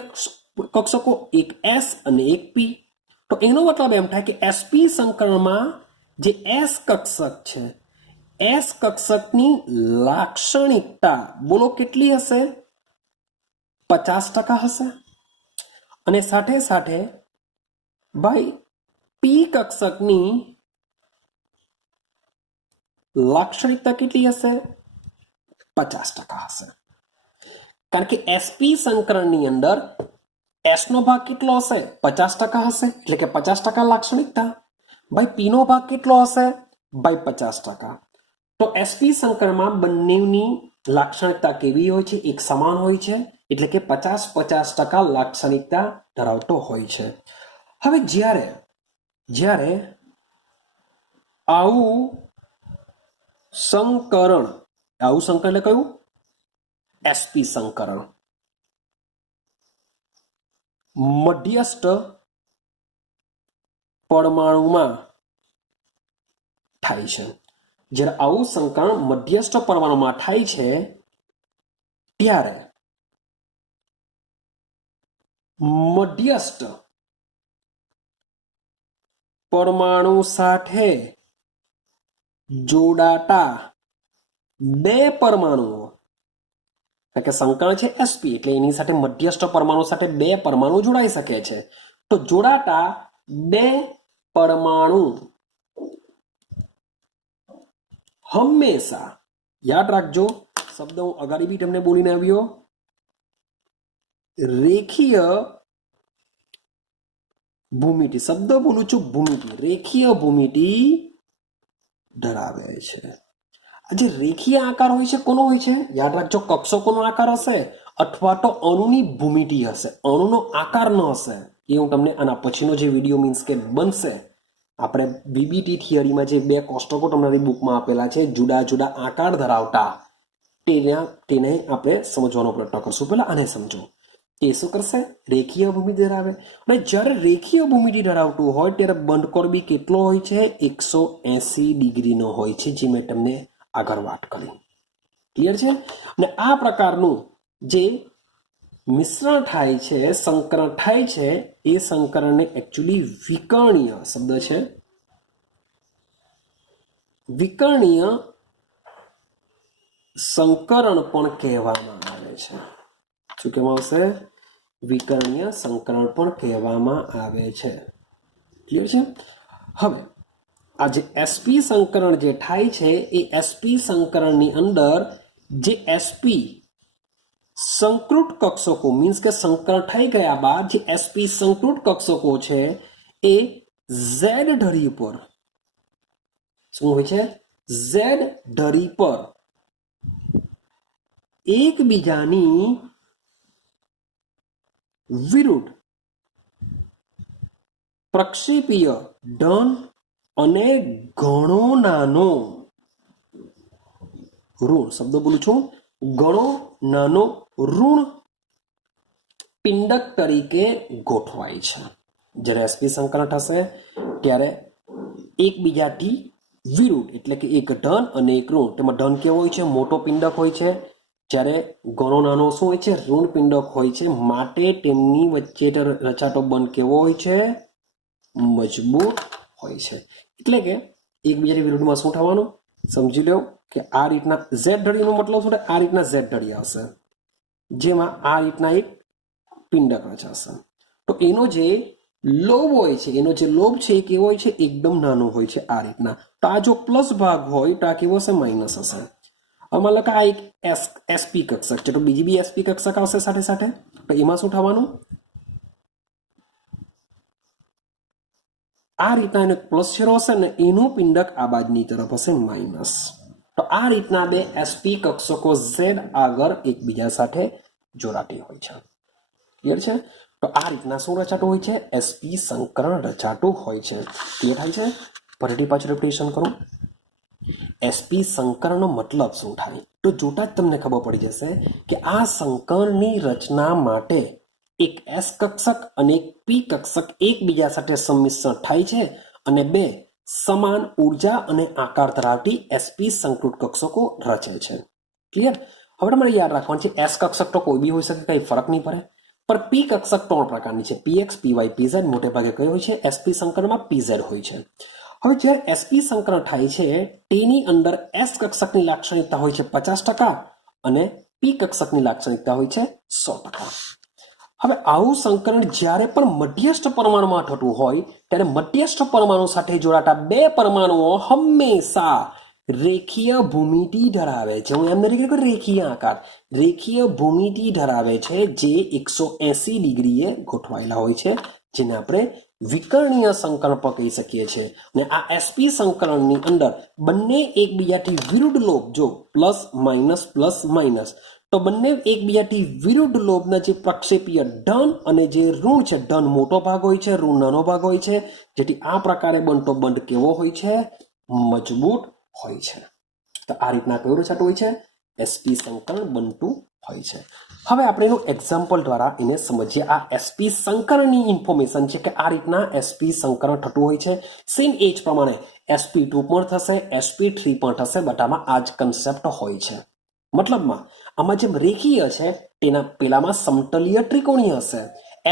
કક્ષકો? એક એસ અને એક પી. તો એનો મતલબ એમ થાય કે એસપી સંકરણમાં જે એસ કક્ષક છે, એસ કક્ષકની લાક્ષણિકતા બોલો કેટલી હશે? 50% હશે. અને સાથે સાથે ભાઈ પી કક્ષકની લાક્ષણિકતા કેટલી હશે? 50% હશે. કારણ કે એસપી સંકરણની અંદર એસ નો ભાગ કેટલો હશે? 50% હશે. એટલે કે 50% લાક્ષણિકતા. ભાઈ પી નો ભાગ કેટલો હશે? ભાઈ 50%. તો એસપી સંકરણમાં બંનેની લાક્ષણિકતા કેવી હોય છે? એક સમાન હોય છે. એટલે કે 50-50% લાક્ષણિકતા ધરાવતો હોય છે. હવે જ્યારે આવું સંકરણ એટલે કયું? એસપી સંકરણ મધ્યસ્થ પરમાણુમાં થાય છે. જ્યારે આવું સંકરણ મધ્યસ્થ પરમાણુમાં થાય છે ત્યારે મધ્યસ્થ પરમાણુ સાથે જોડાતા બે પરમાણુઓ, એટલે કે સંકરણ છે એસપી એટલે એની સાથે મધ્યસ્થ પરમાણુ સાથે બે પરમાણુ જોડાઈ શકે છે. તો જોડાતા બે પરમાણુ હંમેશા, યાદ રાખજો શબ્દ હું અગાડી બી તમને બોલીને આવ્યો, રેખીય ભૂમિતિ, શબ્દ બોલું છું ભૂમિતિ, રેખીય ભૂમિતિ ધરાવે છે. આ જે રેખીય આકાર હોય છે કોનો હોય છે? યાદ રાખજો, કક્ષકોનો આકાર હશે અથવા તો અણુની ભૂમિતિ હશે, અણુનો આકાર ન હશે. એ હું તમને આના પછીનો જે વિડીયો મીન્સ કે બનશે, આપણે બીબીટી થિયરીમાં જે બે કોષ્ટકો તમારી બુકમાં આપેલા છે જુદા જુદા આકાર ધરાવતા, તેને આપણે સમજવાનો પ્રયત્ન કરશું. પહેલા આને સમજો. એ શું કરશે? રેખીય ભૂમિતિ ધરાવે. અને જ્યારે રેખીય ભૂમિતિ ધરાવતું હોય ત્યારે બંધકોણ બી કેટલો હોય છે? 180 ડિગ્રીનો હોય છે, જે મેં તમને આગળ વાત કરી. ક્લિયર છે? અને આ પ્રકારનું જે મિશ્રણ થાય છે, સંકરણ થાય છે, એ સંકરણને એકચ્યુઅલી વિકર્ણીય શબ્દ છે, વિકર્ણીય સંકરણ પણ કહેવામાં આવે છે. શું કહેવામાં આવશે? વિકર્ણીય સંકરણ પણ કહેવામાં આવે છે. ક્લિયર છે? હવે આ જે એસપી સંકરણ જે થાય છે એ એસપી સંકરણની અંદર જે એસપી સંકૃત કક્ષકો મીન્સ કે સંકરણ થઈ ગયા બાદ જે એસપી સંકૃત કક્ષકો છે એ ઝેડ ધરી પર શું હોય છે? ઝેડ ધરી પર એકબીજાની વિરુદ્ધ પ્રક્ષેપીય ધન અને ઘણો નાનો ઋણ, શબ્દ બોલું છું, ઘણો નાનો ઋણ પિંડક તરીકે ગોઠવાય છે. જ્યારે એસપી સંકરણ થશે ત્યારે એકબીજાથી વિરુદ્ધ એટલે કે એક ધન અને એક ઋણ, તેમાં ધન કેવો હોય છે? મોટો પિંડક હોય છે, જ્યારે ઘણો નાનો શું હોય છે? ઋણ પિંડક હોય છે. માટે તેમની વચ્ચે રચાતો બંધ કેવો હોય છે? મજબૂત હોય છે. એટલે કે એકબીજાની વિરુદ્ધમાં શું થવાનું? સમજી લો કે આ રીતના ઝેડ ધડીનો મતલબ શું? આ રીતના ઝેડ ધડી આવશે, જેમાં આ રીતના એક પિંડક રચાશે. તો એનો જે લોબ હોય છે, એનો જે લોબ છે એ કેવો હોય છે? એકદમ નાનો હોય છે આ રીતના. તો આ જો પ્લસ ભાગ હોય તો આ કેવો હશે? માઇનસ હશે. આમાં લખા આ એક એસપી કક્ષક છે, તો બીજી બી એસપી કક્ષક આવશે સાથે સાથે. તો એમાં શું થવાનું? આ રીતના એનો પ્લસ છેડો હશે ને એનું પિંડક આ બાજુની તરફ હશે માઇનસ. તો આ રીતના બે એસપી કક્ષકો ઝેડ આગળ એકબીજા સાથે જોડાતી હોય છે. ક્લિયર છે? તો આ રીતના શું રચાતું હોય છે? એસપી સંકરણ રચાતું હોય છે. ક્લિયર થાય છે? ફરીથી પાછું રિપીટેશન કરું. એસપી સંકરણનો મતલબ શું થાય? તો જોતા જ તમને ખબર પડી જશે કે આ સંકરણની રચના માટે એક એસ કક્ષક અને એક પી કક્ષક એકબીજા સાથે સંમિશ્રણ થાય છે અને બે સમાન ઉર્જા અને આકાર ધરાવતી એસપી સંકૃત કક્ષકો રચે છે. ક્લિયર? હવે તમારે યાદ રાખવાનું છે એસ કક્ષક તો કોઈ બી હોઈ શકે, કઈ ફરક નહીં પડે. પણ પી કક્ષક 3 પ્રકારની છે, પીએક્સ, પીવાય, પીઝેડ. મોટે ભાગે કઈ હોય છે? એસપી સંકરણમાં પીઝેડ હોય છે. હવે જ્યારે એસપી સંકરણ થાય છે તેની અંદર એસ કક્ષકની લાક્ષણિકતા હોય છે 50% અને પી કક્ષકની લાક્ષણિકતા હોય છે 100%. હવે આવું સંકરણ જ્યારે પણ મધ્યસ્થ પરમાણુમાં થતું હોય ત્યારે મધ્યસ્થ પરમાણુ સાથે જોડાતા બે પરમાણુઓ હંમેશા રેખીય ભૂમિતિ ધરાવે છે. હું એમ નથી કહેતો રેખીય આકાર, રેખીય ભૂમિતિ ધરાવે છે જે 180 ડિગ્રીએ ગોઠવાયેલા હોય છે, જેને આપણે વિકર્ણીય સંકરણ પણ કહી શકીએ છીએ. અને આ એસપી સંકરણની અંદર બંને એકબીજાથી વિરુદ્ધ લોબ, જો પ્લસ માઇનસ, તો બંને એકબીજાથી વિરુદ્ધ લોબના જે પ્રક્ષેપીય ધન અને જે ઋણ છે, ધન મોટો ભાગ હોય છે, ઋણ નાનો ભાગ હોય છે, જેથી આ પ્રકારે બનતો બંધ કેવો હોય છે? મજબૂત હોય છે. તો આ રીતના કયું રચાતું હોય છે? એસપી સંકરણ બનતું હોય છે. હવે આપણે એનું એક્ઝામ્પલ દ્વારા એને સમજીએ. આ એસપી સંકરણની ઇન્ફોર્મેશન છે કે આ રીતના એસપી સંકરણ થતું હોય છે. સેમ એ જ પ્રમાણે sp2 પણ થશે, sp3 પણ થશે. બધામાં આ જ કન્સેપ્ટ હોય છે. મતલબમાં આમાં જેમ રેખીય છે તેના પેલામાં સમતલીય ત્રિકોણીય હશે,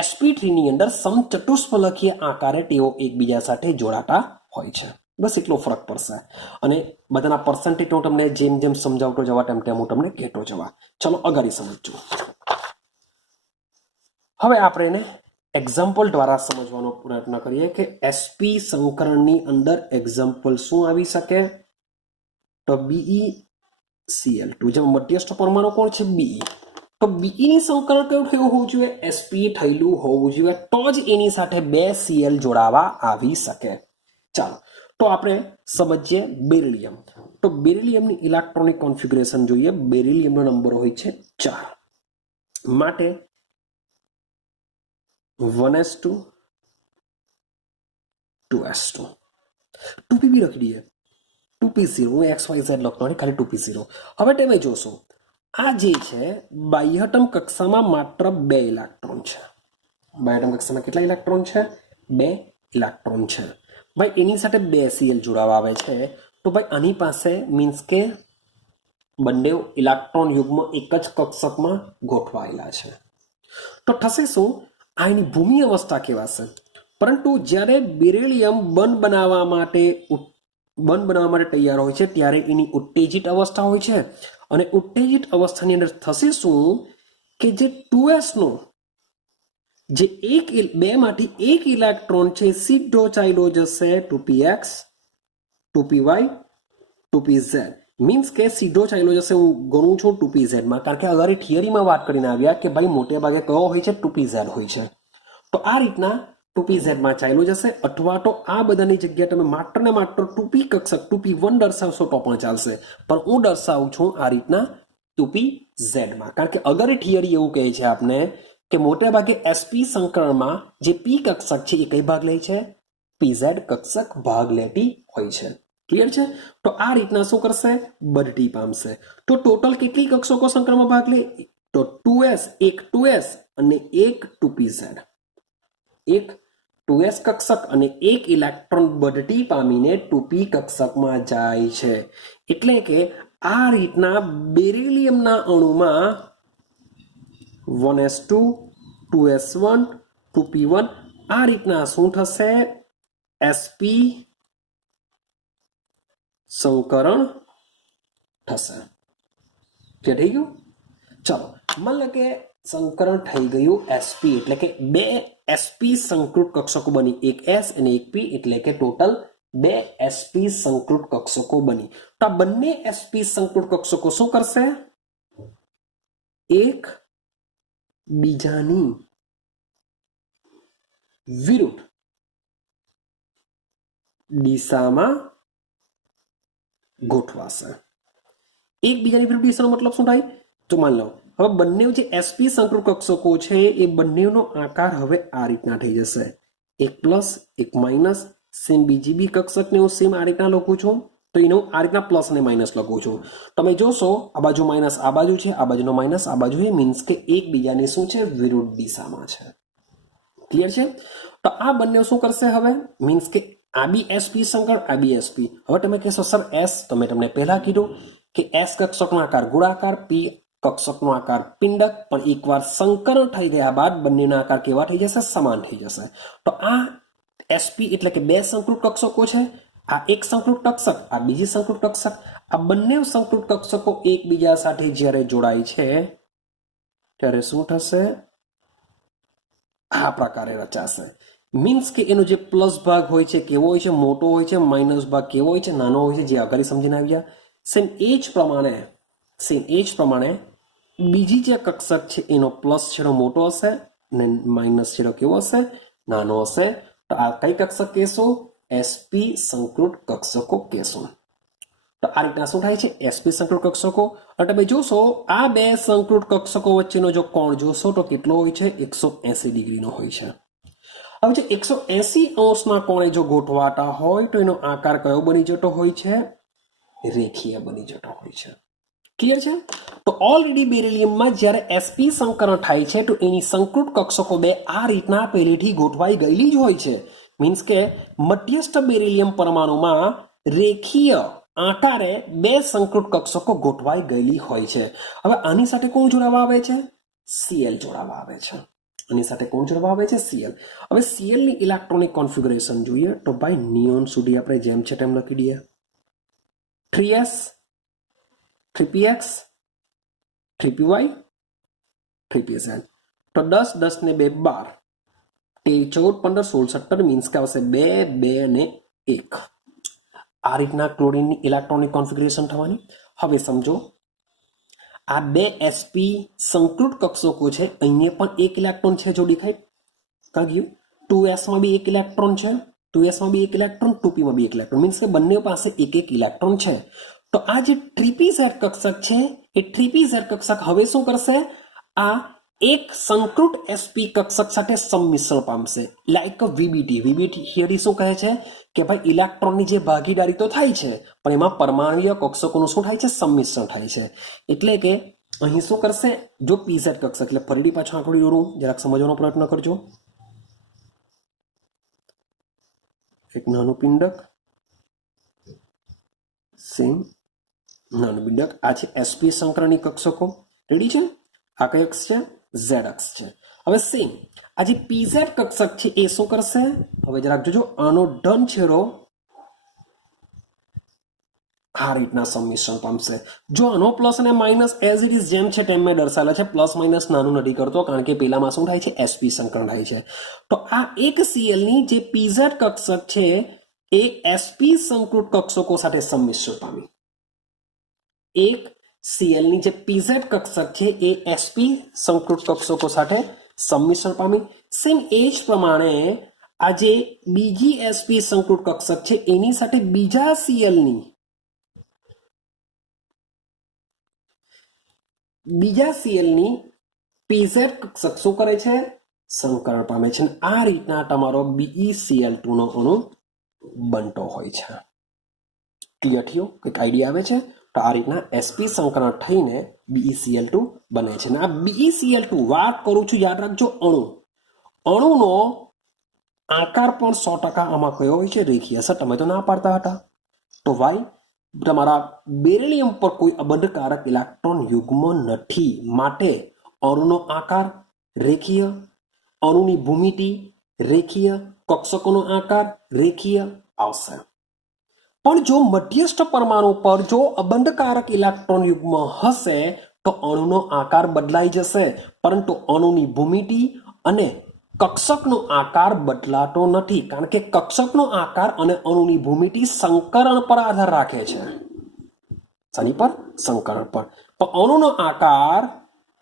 sp3 ની અંદર સમચતુષ્ફલકીય આકારે તેઓ એકબીજા સાથે જોડાતા હોય છે. બસ એટલો ફરક પડશે. અને બધાના પર્સન્ટેજ હું તમને જેમ જેમ સમજાવતો જવા તેમ તેમ હું તમને કહેતો જવા. ચલો અગાડી સમજજો. હવે આપણે એને એક્ઝામ્પલ દ્વારા સમજવાનો પ્રયત્ન કરીએ કે sp સંકરણની અંદર એક્ઝામ્પલ શું આવી શકે? તો BeCl2, જેમાં મધ્યસ્થ પરમાણુ કોણ છે? Be. તો Be ની સંકરણ કેવું થયું હોવું જોઈએ? sp થયેલું હોવું જોઈએ, તો જ એની સાથે બે Cl જોડાવા આવી શકે. ચાલો તો આપણે સમજીએ બેરિલિયમ. તો બેરિલિયમની ઇલેક્ટ્રોનિક કોન્ફિગરેશન જોઈએ. બેરિલિયમનો નંબર હોય છે 4, માટે 1s2 2s2 2pb લખી દઈએ. 2p0, હું XYZ લખતો નથી, ખાલી 2p0. હવે તમે જોશો આ જે છે બાહ્યતમ કક્ષામાં માત્ર 2 ઇલેક્ટ્રોન છે. બાહ્યતમ કક્ષામાં કેટલા ઇલેક્ટ્રોન છે? 2 ઇલેક્ટ્રોન છે. ભાઈ એની સાથે 2 Cl જોડાવા આવે છે, તો ભાઈ આની પાસે મીન્સ કે બંને ઇલેક્ટ્રોન યુગ્મ એક જ કક્ષકમાં ગોઠવાયેલા છે. તો થશે શું? આ એની ભૂમિ અવસ્થા કહેવાશે. પરંતુ જ્યારે બેરિલિયમ બંધ બનાવવા માટે તૈયાર હોય છે ત્યારે એની ઉત્તેજિત અવસ્થા હોય છે, અને ઉત્તેજિત અવસ્થાની અંદર થશે શું કે જે 2s નો જે બે માંથી એક ઇલેક્ટ્રોન છે સીધો ચાલ્યો જશે 2px 2py 2pz. મીન્સ કે સીધો ચાલ્યો જશે, હું ગણું છું 2pz માં, કારણ કે અગર થિયરીમાં વાત કરીને આવ્યા કે ભાઈ મોટે ભાગે કયો હોય છે? 2pz હોય છે. તો આ રીતના 2pz માં ચાલ્યો જશે, અથવા તો આ બધાની જગ્યાએ તમે માત્ર ને માત્ર 2p કક્ષક 2p1 દર્શાવશો તો પણ ચાલશે, પણ હું દર્શાવું છું આ રીતના 2pz માં, કારણ કે અગર થિયરી એવું કહે છે આપને કે મોટે ભાગે sp સંકરણમાં જે p કક્ષક છે એ કઈ ભાગ લે છે? pz કક્ષક ભાગ લેતી હોય છે. ક્લિયર છે? તો આ રીતના શું કરશે? બઢતી પામશે. તો ટોટલ કેટલી કક્ષકો સંકરણમાં ભાગ લે? તો 2s, એક 2s અને એક 2pz. એક 2s કક્ષક અને એક ઇલેક્ટ્રોન બઢતી પામીને 2p કક્ષકમાં જાય છે. એટલે કે આ રીતના બેરિલિયમના અણુમાં 1s2 2s1 2p1 આ રીતના શું થશે? sp સંકરણ થશે. કે થઈ ગયું? ચલો માન લો કે સંકરણ થઈ ગયું sp, એટલે કે બે sp સંકૃત કક્ષકો બની, એક s અને એક p, એટલે કે ટોટલ 2 sp સંકૃત કક્ષકો બની. તો આ બંને sp સંકૃત કક્ષકો શું કરશે? એક બીજાની વિરુદ્ધ દિશામાં ગોઠવાશે. એકબીજાની વિરુદ્ધ દિશાનો મતલબ શું થાય? તો માન લો હવે બંને જે sp સંકૃત કક્ષકો છે એ બંનેનો આકાર હવે આ રીતના થઈ જશે, એક પ્લસ એક માઇનસ. સેમ બીજી બી કક્ષકને હું સેમ આ રીતના લખું છું, તો એનો આ રીતના પ્લસ અને માઇનસ લખું છું. તમે જોશો આ બાજુ માઇનસ આ બાજુ છે, આ બાજુનો માઇનસ આ બાજુ છે, મીન્સ કે એકબીજાની શું છે? વિરુદ્ધ દિશામાં છે. ક્લિયર છે? તો આ બંને શું કરશે હવે? મીન્સ કે આ બી sp સંકરણ, આ બી sp. હવે તમે કહેશો સર s, તો મેં તમને પહેલા કીધું કે s કક્ષકનો આકાર ગોળાકાર, p કક્ષકનો આકાર પિંડક, પણ એકવાર સંકરણ થઈ ગયા બાદ બંનેના આકાર કેવા થઈ જશે? સમાન થઈ જશે. તો આ sp એટલે કે બે સંકૃત કક્ષકો છે, આ એક સંકૃત કક્ષક, આ બીજી સંકૃત કક્ષક. આ બંને સંકૃત કક્ષકો એકબીજા સાથે જ્યારે જોડાય છે ત્યારે શું થશે? આ પ્રકારે રચાશે. મીન્સ કે એનો જે પ્લસ ભાગ હોય છે કેવો હોય છે? મોટો હોય છે. માઇનસ ભાગ કેવો હોય છે? નાનો હોય છે. જે આગળ સમજીને આવ્યા. સેમ એ જ પ્રમાણે બીજી જે કક્ષક છે એનો પ્લસ છેડો મોટો હશે અને માઇનસ છેડો કેવો હશે? નાનો હશે. તો આ કઈ કક્ષક કહેશું? sp સંકૃત કક્ષકો કહેશું. તો આ રીતના શું થાય છે? sp સંકૃત કક્ષકો. અને તમે જોશો આ બે સંકૃત કક્ષકો વચ્ચેનો જો કોણ જોશો તો કેટલો હોય છે? 180 ડિગ્રીનો હોય છે. હવે જો 180 અંશના કોણે જો ગોઠવાતા હોય તો એનો આકાર કયો બની જતો હોય છે? રેખીય બની જતો હોય છે. ક્લિયર છે? તો ઓલરેડી બેરિલિયમમાં જ્યારે sp સંકરણ થાય છે તો એની સંકૃત કક્ષકો બે આ રીતના પહેલેથી ગોઠવાઈ ગયેલી જ હોય છે. મીન્સ કે મધ્યસ્થ બેરિલિયમ પરમાણુમાં રેખીય આકારે બે સંકૃત કક્ષકો ગોઠવાઈ ગયેલી હોય છે. હવે આની સાથે કોણ જોડાવા આવે છે? Cl જોડાવા આવે છે. આની સાથે કોણ જોડવા આવે છે? Cl. હવે Cl ની ઇલેક્ટ્રોનિક કોન્ફિગરેશન જોઈએ તો ભાઈ નિયોન સુધી આપણે જેમ છે તેમ લખી દઈએ. 3s 3px 3py 3pz. તો 10 10 ને 2 12 14, 15, 16, 17 મીન્સ કે આવશે 2, 2 અને 1. આ રીતના ક્લોરીનની ઇલેક્ટ્રોનિક કોન્ફિગરેશન થવાની. હવે સમજો આ 2 sp સંકૃત કક્ષકો છે, અહીંયા પણ એક ઇલેક્ટ્રોન છે જો દેખાય કાગ્યું 2s માં બી એક ઇલેક્ટ્રોન છે, 2s માં બી એક ઇલેક્ટ્રોન, 2p માં બી એક ઇલેક્ટ્રોન, મીન્સ કે બંને પાસે એક એક ઇલેક્ટ્રોન છે. તો આ જે 3pz કક્ષક છે એ 3pz કક્ષક હવે શું કરશે, આ એક સંકૃત sp કક્ષક સાથે સંમિશ્રણ પામશે, લાઈક વીબીટી. વીબીટી થિયરી શું કહે છે કે ભાઈ ઇલેક્ટ્રોનની જે ભાગીદારી તો થાય છે પણ એમાં પરમાણુય કક્ષકોનું શું થાય છે, સંમિશ્રણ થાય છે. એટલે કે અહીં શું કરશે, જો pz કક્ષક, એટલે ફરીથી પાછું આંકડી દોરું, જરાક સમજવાનો પ્રયત્ન કરજો. એક નાનું પિંડક, સેમ નાનું પિંડક, આ છે sp સંકરણની કક્ષકો. રેડી છે? આ કઈ અક્ષ છે? z અક્ષ છે. હવે સેમ આ જે pz કક્ષક છે એ શું કરશે, હવે જરાક જોજો, આનો ધન છેડો આ રીતના સંમિશ્રણ પામશે. જો આનો પ્લસ અને માઇનસ એઝ ઇટ ઇઝ જેમ છે તેમ મેં દર્શાવેલા છે, પ્લસ માઇનસ નાનું નથી કરતો કારણ કે પેલામાં શું થાય છે, sp સંકરણ થાય છે. તો આ એક Cl ની જે pz કક્ષક છે એ sp સંકૃત કક્ષકો સાથે સંમિશ્રણ પામી. એક Cl ની જે pz કક્ષક છે એ sp સંકૃત કક્ષકો સાથે સંમિશ્રણ પામી. સેમ એ જ પ્રમાણે આ જે બીજી sp સંકૃત કક્ષક છે એની સાથે બીજા Cl ની pz કક્ષક શું કરે છે, સંકરણ પામે છે. આ રીતના તમારો BeCl2 નો અણુ બનતો હોય છે. ક્લિયર થયું? કંઈક આઈડિયા આવે છે? તો આ રીતના sp સંકરણ થઈને BeCl2 બને છે. અને આ BeCl2 વાત કરું છું, યાદ રાખજો, અણુનો આકાર પણ 100% આમાં કયો હોય છે, રેખીય. સર તમે તો ના પાડતા હતા. તો વાય તમારા બેરિલિયમ પર કોઈ અબંધકારક ઇલેક્ટ્રોન યુગ્મ નથી, માટે અણુનો આકાર રેખીય, અણુની ભૂમિતિ રેખીય, કક્ષકોનો આકાર રેખીય આવશે. પણ જો મધ્યસ્થ પરમાણુ પર જો અબંધકારક ઇલેક્ટ્રોન યુગ્મ હશે તો અણુનો આકાર બદલાઈ જશે, પરંતુ અણુની ભૂમિતિ અને કક્ષકનો આકાર બદલાતો નથી, કારણ કે કક્ષકનો આકાર અને અણુની ભૂમિતિ સંકરણ પર આધાર રાખે છે. શેની પર? સંકરણ પર. તો અણુનો આકાર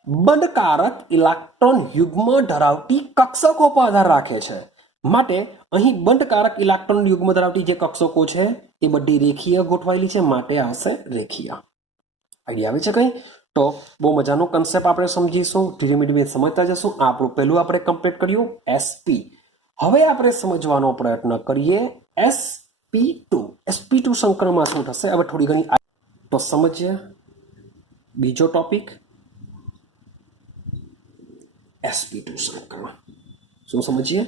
બંધકારક ઇલેક્ટ્રોન યુગ્મ ધરાવતી કક્ષકો પર આધાર રાખે છે. માટે અહીં બંધકારક ઇલેક્ટ્રોન યુગ્મ ધરાવતી જે કક્ષકો છે એ બધી રેખીય ગોઠવાયેલી છે, માટે આવશે રેખીય. આઈડિયા આવે છે કઈ? તો બહુ મજાનો કન્સેપ્ટ આપણે સમજીશું, ધીમે ધીમે સમજતા જશું. આપણું પહેલું આપણે કમ્પ્લીટ કર્યું sp. હવે આપણે સમજવાનો પ્રયત્ન કરીએ sp2. sp2 સંકરણમાં શું થશે હવે થોડી ઘણી તો સમજીએ. બીજો ટોપિક sp2 સંકરણ. શું સમજીએ?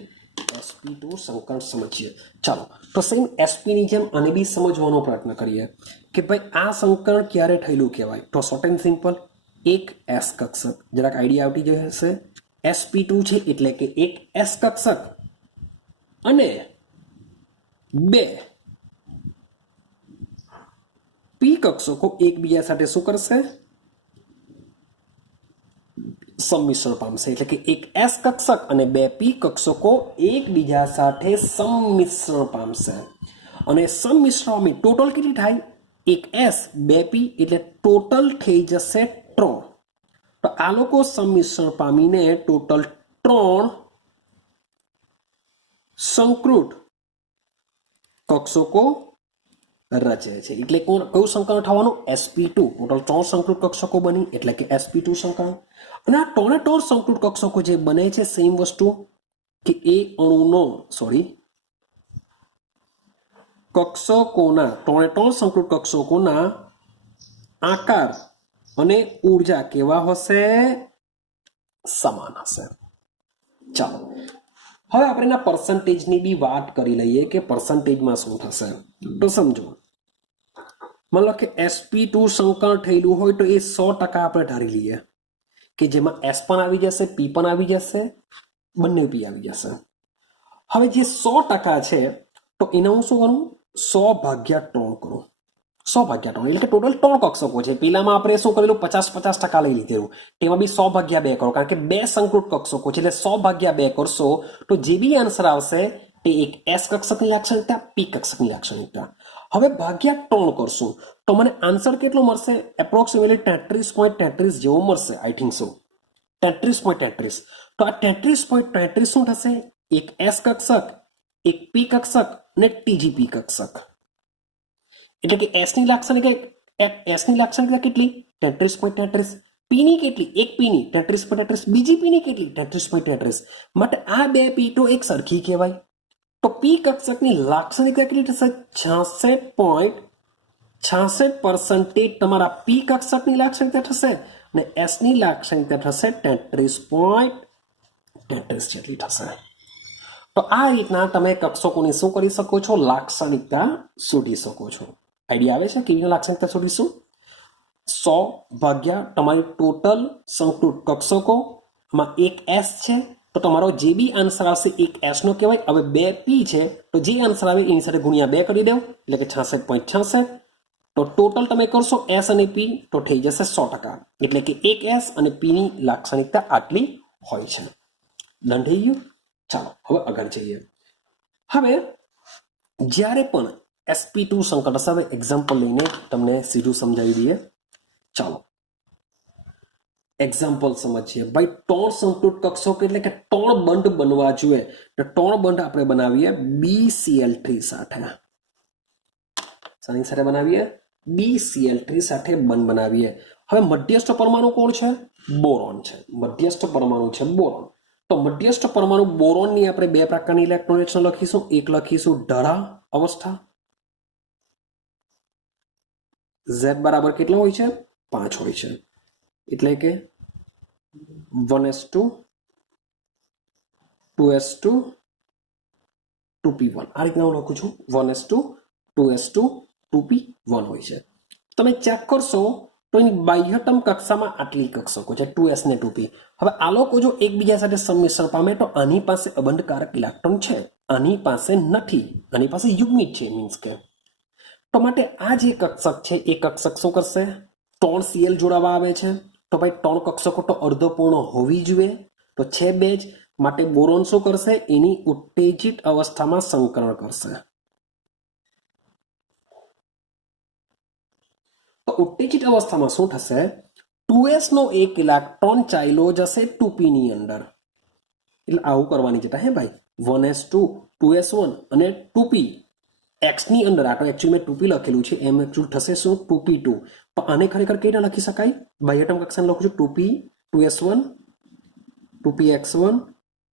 sp2 સંકરણ સમજીએ. ચાલો તો સેમ sp ની જેમ આને બી સમજવાનો પ્રયત્ન કરીએ કે ભાઈ આ સંકરણ ક્યારે થયેલું કહેવાય. તો શોર્ટ એન્ડ સિમ્પલ, એક s કક્ષક, જરાક આઈડિયા આવતી જ હશે. sp2 છે એટલે કે એક s કક્ષક અને બે p કક્ષકો એકબીજા સાથે શું કરશે, સંમિશ્રણ પામશે. એટલે કે એક s કક્ષક અને બે p કક્ષકો એકબીજા સાથે સંમિશ્રણ પામશે. અને સંમિશ્રણ ટોટલ કેટલી થાય, એક s બે p, એટલે ટોટલ થઈ જશે 3. તો આ લોકો સંમિશ્રણ પામીને ટોટલ 3 સંકૃત કક્ષકો રચે છે. એટલે કયું સંકરણ થવાનું, sp2. ટોટલ 3 સંકૃત કક્ષકો બની એટલે કે sp2 સંકરણ. અને આ 3 સંકૃત કક્ષકો જે બને છે સેમ વસ્તુ કે એ અણુનો કક્ષકોના 3 સંકૃત કક્ષકોના આકાર અને ઉર્જા કેવા હશે, સમાન હશે. ચાલો હવે આપણે એના પર્સન્ટેજની બી વાત કરી લઈએ કે પર્સન્ટેજમાં શું થશે. તો સમજો, માની લો કે sp2 સંકરણ થયેલું હોય તો એ 100% આપણે ધારી લઈએ કે જેમાં s પણ આવી જશે, p પણ આવી જશે, બંને p આવી જશે. હવે જે 100% છે તો એને હું શું કરું, 100/3 કરું. 100/3 એટલે કે ટોટલ 3 કક્ષકો છે. પેલામાં આપણે શું કરેલું 50-50% લઈ લીધેલું, તેમાં બી 100/2 કરો, કારણ કે 2 સંકૃત કક્ષકો છે એટલે 100/2 કરશો તો જે બી આન્સર આવશે તે એક એસ કક્ષકની લાક્ષણિકતા, પી કક્ષકની લાક્ષણિકતા. હવે ભાગ્યા 3 કરશું તો મને આન્સર કેટલો મળશે? એપ્રોક્સિમેટલી 33.33 જેવો મળશે. I think so 33.33. તો આ 33.33 શું થશે? એક એસ કક્ષક, એક પી કક્ષક અને ત્રીજી પી કક્ષક. એટલે કે એસની લાક્ષણિકતા કેટલી? 33.33. પીની કેટલી? એક પીની 33.33. બીજી પીની કેટલી? 33.33. માટે આ બે પી તો એક સરખી કહેવાય. તો પી કક્ષકની લાક્ષણિકતા કેટલી થશે? 66.66% તમારા પી કક્ષકની લાક્ષણિકતા થશે અને એસની લાક્ષણિકતા થશે 33.33 જેટલી થશે. તો આ રીતના તમે કક્ષકોની શું કરી શકો છો? લાક્ષણિકતા શોધી શકો છો. આઈડિયા આવે છે કેવી લાક્ષણિકતા શોધીશું? 100 તમારી ટોટલ સંકૃત કક્ષકોમાં એક એસ છે તો તમારો જે બી આન્સર આવશે એક એસ નો કહેવાય. હવે 2 પી છે તો જે આન્સર આવે એની સાથે ગુણ્યા 2 કરી દેવ એટલે કે 66.66. તો ટોટલ તમે કરશો એસ અને પી તો થઈ જશે 100%. એટલે કે એક એસ અને પી ની લાક્ષણિકતા આટલી હોય છે. ડન થઈ ગયું? ચાલો હવે આગળ જઈએ. હવે જ્યારે પણ sp2 સંકર હશે, હવે એક્ઝામ્પલ લઈને તમને સીધું સમજાવી દઈએ. ચાલો એક્ઝામ્પલ સમજીએ. ભાઈ 3 સંકૃત કક્ષકો એટલે કે 3 બંધ બનવા જોઈએ તો 3 બંધ આપણે બનાવીએ BCl3 સાથે. શાની સાથે બનાવીએ? BCl3 સાથે બંધ બનાવીએ. હવે મધ્યસ્થ પરમાણુ કોણ છે? બોરોન છે. મધ્યસ્થ પરમાણુ છે બોરોન. તો મધ્યસ્થ પરમાણુ બોરોનની આપણે 2 પ્રકારની ઇલેક્ટ્રોન રચના લખીશું. એક લખીશું ઢળા અવસ્થા, Z બરાબર કેટલા હોય છે? 5 હોય છે. એટલે કે 1s2 2s2 2p1 આ રીતના હું લખું છું. 1s2 2s2 2p1 હોય છે. તમે ચેક કરશો તો એની બાહ્યતમ કક્ષામાં આટલી કક્ષકો છે 2s ને 2p. હવે આ લોકો જો એકબીજા સાથે સંમિશ્રણ પામે તો આની પાસે અબંધકારક ઇલેક્ટ્રોન છે, આની પાસે નથી, આની પાસે યુગ્મિત છે. મીન્સ કે તો માટે આ જે કક્ષક છે એ કક્ષક શું કરશે? 3 Cl જોડાવા આવે છે તો ભાઈ 3 કક્ષકો તો અર્ધપૂર્ણ હોવી જોઈએ. તો છે 2 જ, માટે બોરોન શું કરશે? એની ઉત્તેજિત અવસ્થામાં સંકરણ કરશે. તો ઉત્તેજિત અવસ્થામાં શું થશે? 2s નો એક ઇલેક્ટ્રોન ચાલ્યો જશે 2p ની અંદર. એટલે આવું કરવાની જતા હે ભાઈ. 1s2 2s1 અને 2p x ની અંદર, આ તો એકચ્યુઅલી મેં 2p લખેલું છે, એમ એકચ્યુઅલ થશે શું? 2p2. તો આને ખરેખર કઈ રીતે લખી શકાય? બાહ્યતમ કક્ષાને લખું છું 2p 2s1 2px1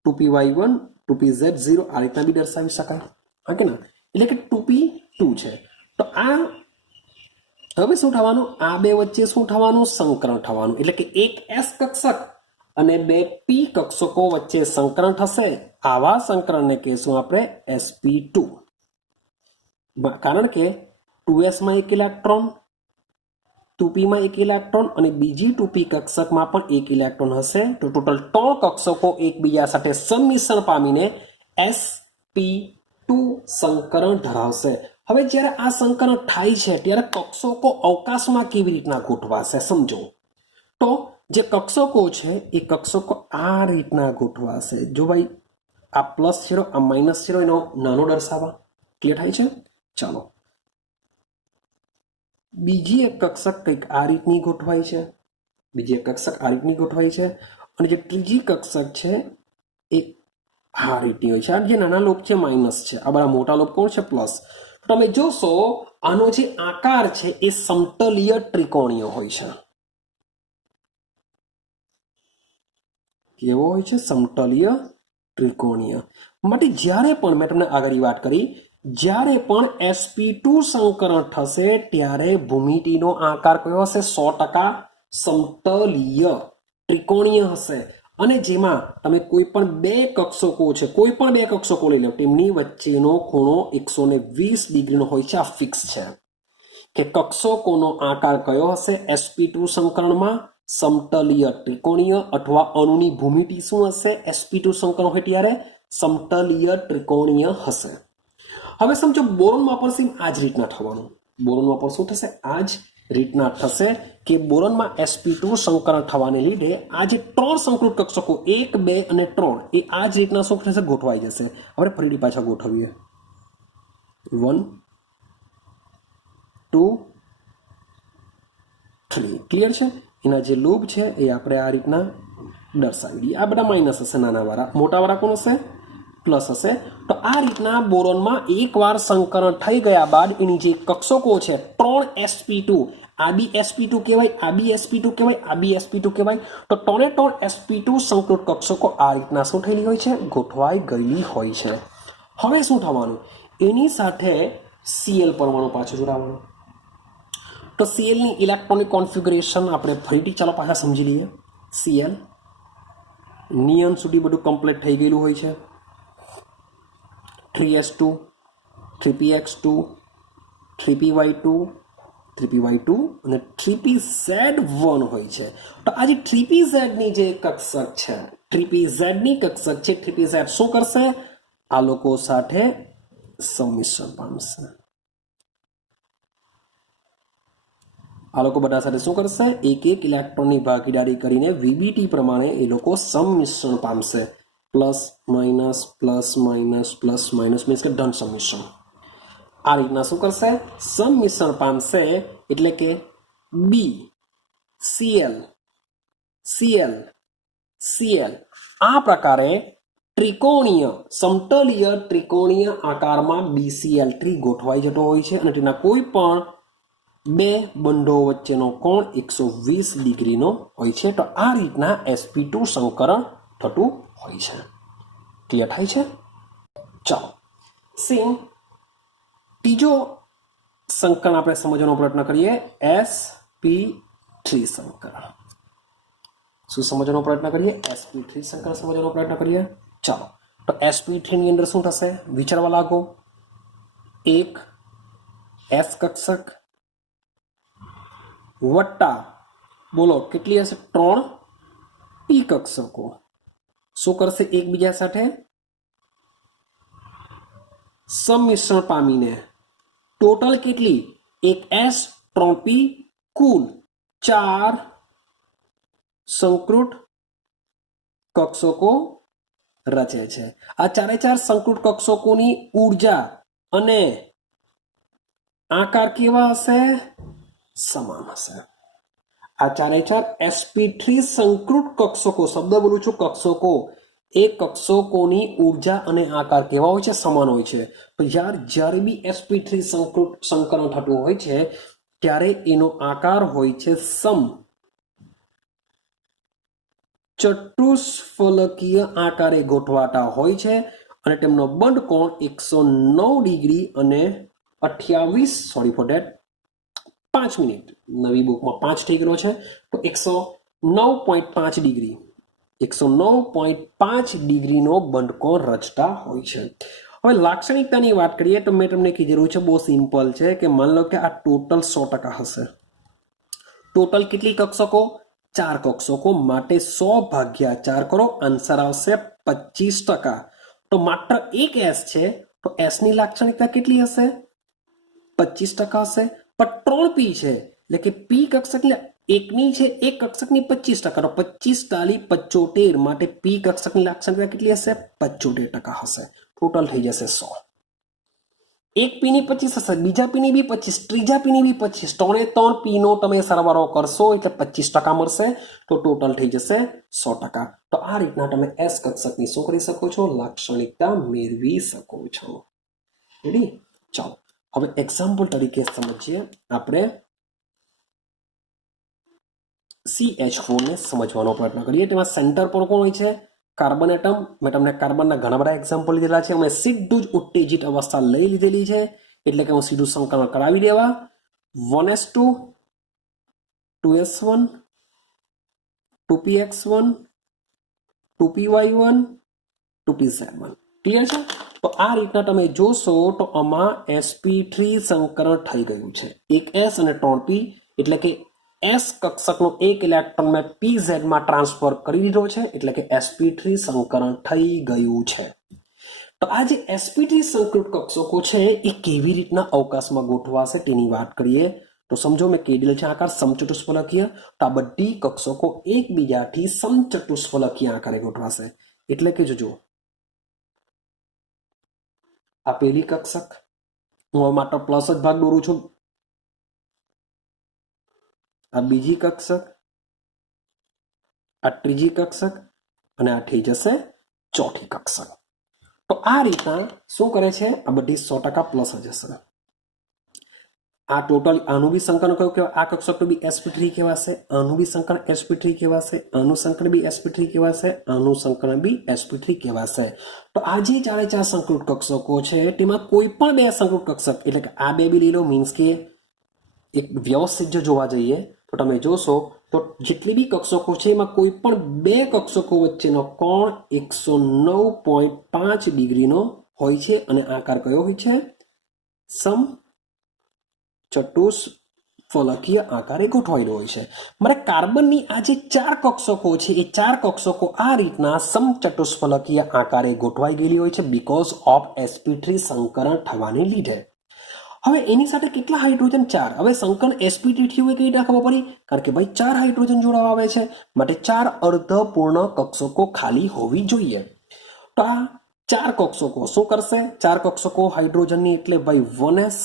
2py1 2pz0 આ રીતના બી દર્શાવી શકાય. હા કે ના? એટલે કે 2p2 છે. તો આ હવે શું થવાનું? આ બે વચ્ચે શું થવાનું? સંકરણ થવાનું. એટલે કે એક એસ કક્ષક અને 2 પી કક્ષકો વચ્ચે સંકરણ થશે. આવા સંકરણને કહેશું આપણે sp2. કારણ કે 2s માં એક ઇલેક્ટ્રોન, 2p માં એક ઇલેક્ટ્રોન અને બીજી 2p કક્ષકમાં પણ એક ઇલેક્ટ્રોન હશે. તો ટોટલ 3 કક્ષકો એકબીજા સાથે સંમિશ્રણ પામીને sp2 સંકરણ ધરાવશે. હવે જ્યારે આ સંકરણ થાય છે ત્યારે કક્ષકો અવકાશમાં કેવી રીતના ગોઠવાશે સમજો. તો જે કક્ષકો છે એ કક્ષકો આ રીતના ગોઠવાશે. જો ભાઈ આ પ્લસ છેડો, આ માઇનસ છેડો એનો નાનો દર્શાવવા. ક્લિયર થાય છે? ચાલો બીજી એક કક્ષક કંઈક આ રીતની ગોઠવાય છે, બીજી એક કક્ષક આ રીતની ગોઠવાય છે અને જે ત્રીજી કક્ષક છે એ આ રીતની હોય છે. આ જે નાના લોબ છે માઇનસ છે, આ બધા મોટા લોબ કોણ છે? પ્લસ. તમે જોશો આનો જે આકાર છે એ સમતલીય ત્રિકોણીય હોય છે. કેવો હોય છે? સમતલીય ત્રિકોણીય. માટે જ્યારે પણ મેં તમને આગળ વાત કરી, જ્યારે પણ sp2 સંકરણ થશે ત્યારે ભૂમિતિનો આકાર કયો હશે? 100% સમતલીય ત્રિકોણીય હશે. અને જેમાં તમે કોઈ પણ 2 કક્ષકો છે, કોઈ પણ 2 કક્ષકો લઈ લો, તેમની વચ્ચેનો ખૂણો 120 ડિગ્રીનો હોય છે. આ ફિક્સ છે કે કક્ષકોનો આકાર કયો હશે? sp2 સંકરણમાં સમતલીય ત્રિકોણીય અથવા અણુની ભૂમિતિ શું હશે? sp2 સંકરણ હોય ત્યારે સમતલીય ત્રિકોણીય હશે. હવે સમજો બોરોનમાં પણ સેમ આ જ રીતના થવાનું. બોરોનમાં પણ શું થશે? આ જ રીતના થશે કે બોરોનમાં sp2 સંકરણ થવાને લીધે આ જે 3 સંકૃત કક્ષકો 1, 2 અને 3 એ આ જ રીતના શું થશે? ગોઠવાઈ જશે. હવે ફરીથી પાછા ગોઠવીએ. 1 2 3. ક્લિયર છે? એના જે લૂપ છે એ આપણે આ રીતના દર્શાવી દઈએ. આ બધા માઇનસ હશે, નાના વાળા. મોટા વાળા કોણ હશે? પ્લસ હશે. તો આ રીતના બોરોનમાં એકવાર સંકરણ થઈ ગયા બાદ એની જે કક્ષકો છે 3 sp2, આ બી sp2 કહેવાય, આ બી sp2 કહેવાય, આ બી sp2 કહેવાય. તો 3 sp2 સંકૃત કક્ષકો આ રીતના શું થયેલી હોય છે? ગોઠવાઈ ગયેલી હોય છે. હવે શું થવાનું? એની સાથે Cl પરમાણુ પાછું જોડાવાનું. તો Cl ની ઇલેક્ટ્રોનિક કોન્ફિગરેશન આપણે ફરીથી ચાલો પાછા સમજી લઈએ. Cl નિયન સુધી બધું કમ્પ્લીટ થઈ ગયેલું હોય છે. 3s2, 3px2, 3py2, 3py2 અને 3pz1 હોય છે. તો આ જે 3pz ની જે કક્ષક છે, 3pz ની કક્ષક છે, 3pz શું કરશે? આ લોકો સાથે સંમિશ્રણ પામશે. આ લોકો બધા સાથે શું કરશે? એક એક ઇલેક્ટ્રોનની ભાગીદારી કરીને VBT પ્રમાણે એ લોકો સંમિશ્રણ પામશે. Plus minus plus minus plus minus means કે ધન સંમિશ્રણ. આ રીતના શું કરશે? સંમિશ્રણ પામશે. એટલે કે બી Cl Cl Cl આ પ્રકારે ત્રિકોણીય સમતલીય ત્રિકોણીય આકારમાં BCl3 ગોઠવાઈ જતો હોય છે અને તેના કોઈ પણ બે બંધો વચ્ચેનો કોણ 120 ડિગ્રીનો હોય છે. તો આ રીતના sp2 સંકરણ થતું હોય છે. ક્લિયર થાય છે? ચાલો સેમ ત્રીજો સંકરણ આપણે સમજવાનો પ્રયત્ન કરીએ. sp3 સંકરણ. શું સમજવાનો પ્રયત્ન કરીએ? sp3 સંકરણ સમજવાનો પ્રયત્ન કરીએ. ચાલો તો sp3 ની અંદર શું થશે? વિચારવા લાગો. એક s કક્ષક વત્તા બોલો કેટલી હશે? 3 p કક્ષકો શું કરશે? એકબીજા સાથે સંમિશ્રણ પામીને ટોટલ કેટલી? એક s 3 p કુલ 4 સંકૃત કક્ષકો રચે છે. આ ચારે ચાર સંકૃત કક્ષકોની ઊર્જા અને આકાર કેવા હશે? સમાન હશે. આ ચારે ચાર sp3 સંકૃત કક્ષકો, શબ્દ બોલું છું કક્ષકો, એ કક્ષકોની ઊર્જા અને આકાર કેવા હોય છે? સમાન હોય છે. તો જ્યારે બી sp3 સંકૃત સંકરણ થતું હોય છે ત્યારે એનો આકાર હોય છે ચતુષ્ફલકીય આકારે ગોઠવાતા હોય છે અને તેમનો બંધ કોણ 109 ડિગ્રી અને 5 મિનિટ. નવી બુકમાં 5 થઈ ગયો છે તો 109.5 ડિગ્રી 109.5 ડિગ્રીનો બંધકોણ રચતા હોય છે. હવે લાક્ષણિકતાની વાત કરીએ તો મેં તમને કીધેલું છે, બહુ સિમ્પલ છે કે માન લો કે આ ટોટલ 100% હશે. ટોટલ કેટલી કક્ષકો? 4 કક્ષકો. માટે 100 ભાગ્યા 4 કરો, આન્સર આવશે 25%. તો માત્ર એક s છે તો s ની લાક્ષણિકતા કેટલી હશે? 25% હશે. પણ 3 p છે એટલે કે p કક્ષક એટલે એકની છે એક કક્ષકની 25%. તો 25 તાલી 75 માટે p કક્ષકની લાક્ષણિકતા કેટલી હશે? 75% હશે. ટોટલ થઈ જશે 100. એક p ની 25 હશે, બીજા p ની બી 25, ત્રીજા p ની બી 25. 3 p નો તમે સરવાળો કરશો એટલે 25% મળશે. તો ટોટલ થઈ જશે 100%. તો આ રીતના તમે s કક્ષકની શું કરી શકો છો? લાક્ષણિકતા મેળવી શકો છો. રેડી? ચાલો હવે એક્ઝામ્પલ તરીકે સમજીએ આપણે CH4 ને સમજવાનો પ્રયત્ન કરીએ. તેમાં સેન્ટર પર કોણ હોય છે? Carbon atom. મેં તમને કાર્બનના ઘણા બધા એક્ઝામ્પલ લીધેલા છે. અમે સીધું જ ઉત્તેજિત અવસ્થા લઈ લીધેલી છે એટલે કે હું સીધું સંકલન કરાવી દેવા. 1s2, 2s1, 2px1, 2py1, 2pz1. Clear છે? તો આ રીતના તમે જોશો તો આમાં sp3 સંકરણ થઈ ગયું છે. એક s અને 3 p એટલે કે s કક્ષકનો એક ઇલેક્ટ્રોન મેં pz માં ટ્રાન્સફર કરી દીધો છે એટલે કે sp3 સંકરણ થઈ ગયું છે. તો આ જે sp3 સંકૃત કક્ષકો છે એ કેવી રીતના અવકાશમાં ગોઠવાશે તેની વાત કરીએ તો સમજો મેં કીધેલ છે આકાર સમચતુષ્ફલકીય, તો આ બધી કક્ષકો એકબીજાથી સમચતુષ્ફલકીય આકારે ગોઠવાશે. એટલે કે જોજો આ પહેલી કક્ષક, હું માત્ર પ્લસ જ ભાગ દોરું છું. આ બીજી કક્ષક, આ ત્રીજી કક્ષક અને આ થઈ જશે ચોથી કક્ષક. તો આ રીતના શું કરે છે, આ બધી 100% પ્લસ જ હશે. આ ટોટલ આનું બી સંકલન કયું કહેવાય, આ કક્ષક બી sp3 કહેવાશે, આનું બી સંકલન sp3 કહેવાશે, આનું સંકલન બી sp3 કહેવાશે, આનું સંકલન બી sp3 કહેવાશે. તો આ જે ચારે ચાર સંકૃત કક્ષકો છે તેમાં કોઈ પણ બે સંકૃત કક્ષક એટલે કે આ બે બી લઈ લો, મીન્સ કે એક વ્યવસ્થિત જો જોવા જઈએ તો તમે જોશો તો જેટલી બી કક્ષકો છે એમાં કોઈ પણ બે કક્ષકો વચ્ચેનો કોણ 109.5 ડિગ્રીનો હોય છે અને આકાર કયો હોય છે, સમચતુષ્ફલકીય આકારે ગોઠવાયેલો હોય છે. મારે કાર્બનની આ જે ચાર કક્ષકો છે એ ચાર કક્ષકો આ રીતના સમચતુષ્ફલકીય આકારે ગોઠવાઈ ગયેલી હોય છે બીકોઝ ઓફ sp3 સંકરણ થવાને લીધે. હવે એની સાથે કેટલા હાઇડ્રોજન? 4. હવે સંકલન sp3 થયું એ કઈ રીતે ખબર પડી? કારણ કે ભાઈ 4 હાઇડ્રોજન જોડાવા આવે છે, માટે 4 અર્ધપૂર્ણ કક્ષકો ખાલી હોવી જોઈએ. તો આ 4 કક્ષકો શું કરશે? 4 કક્ષકો હાઇડ્રોજનની એટલે ભાઈ 1s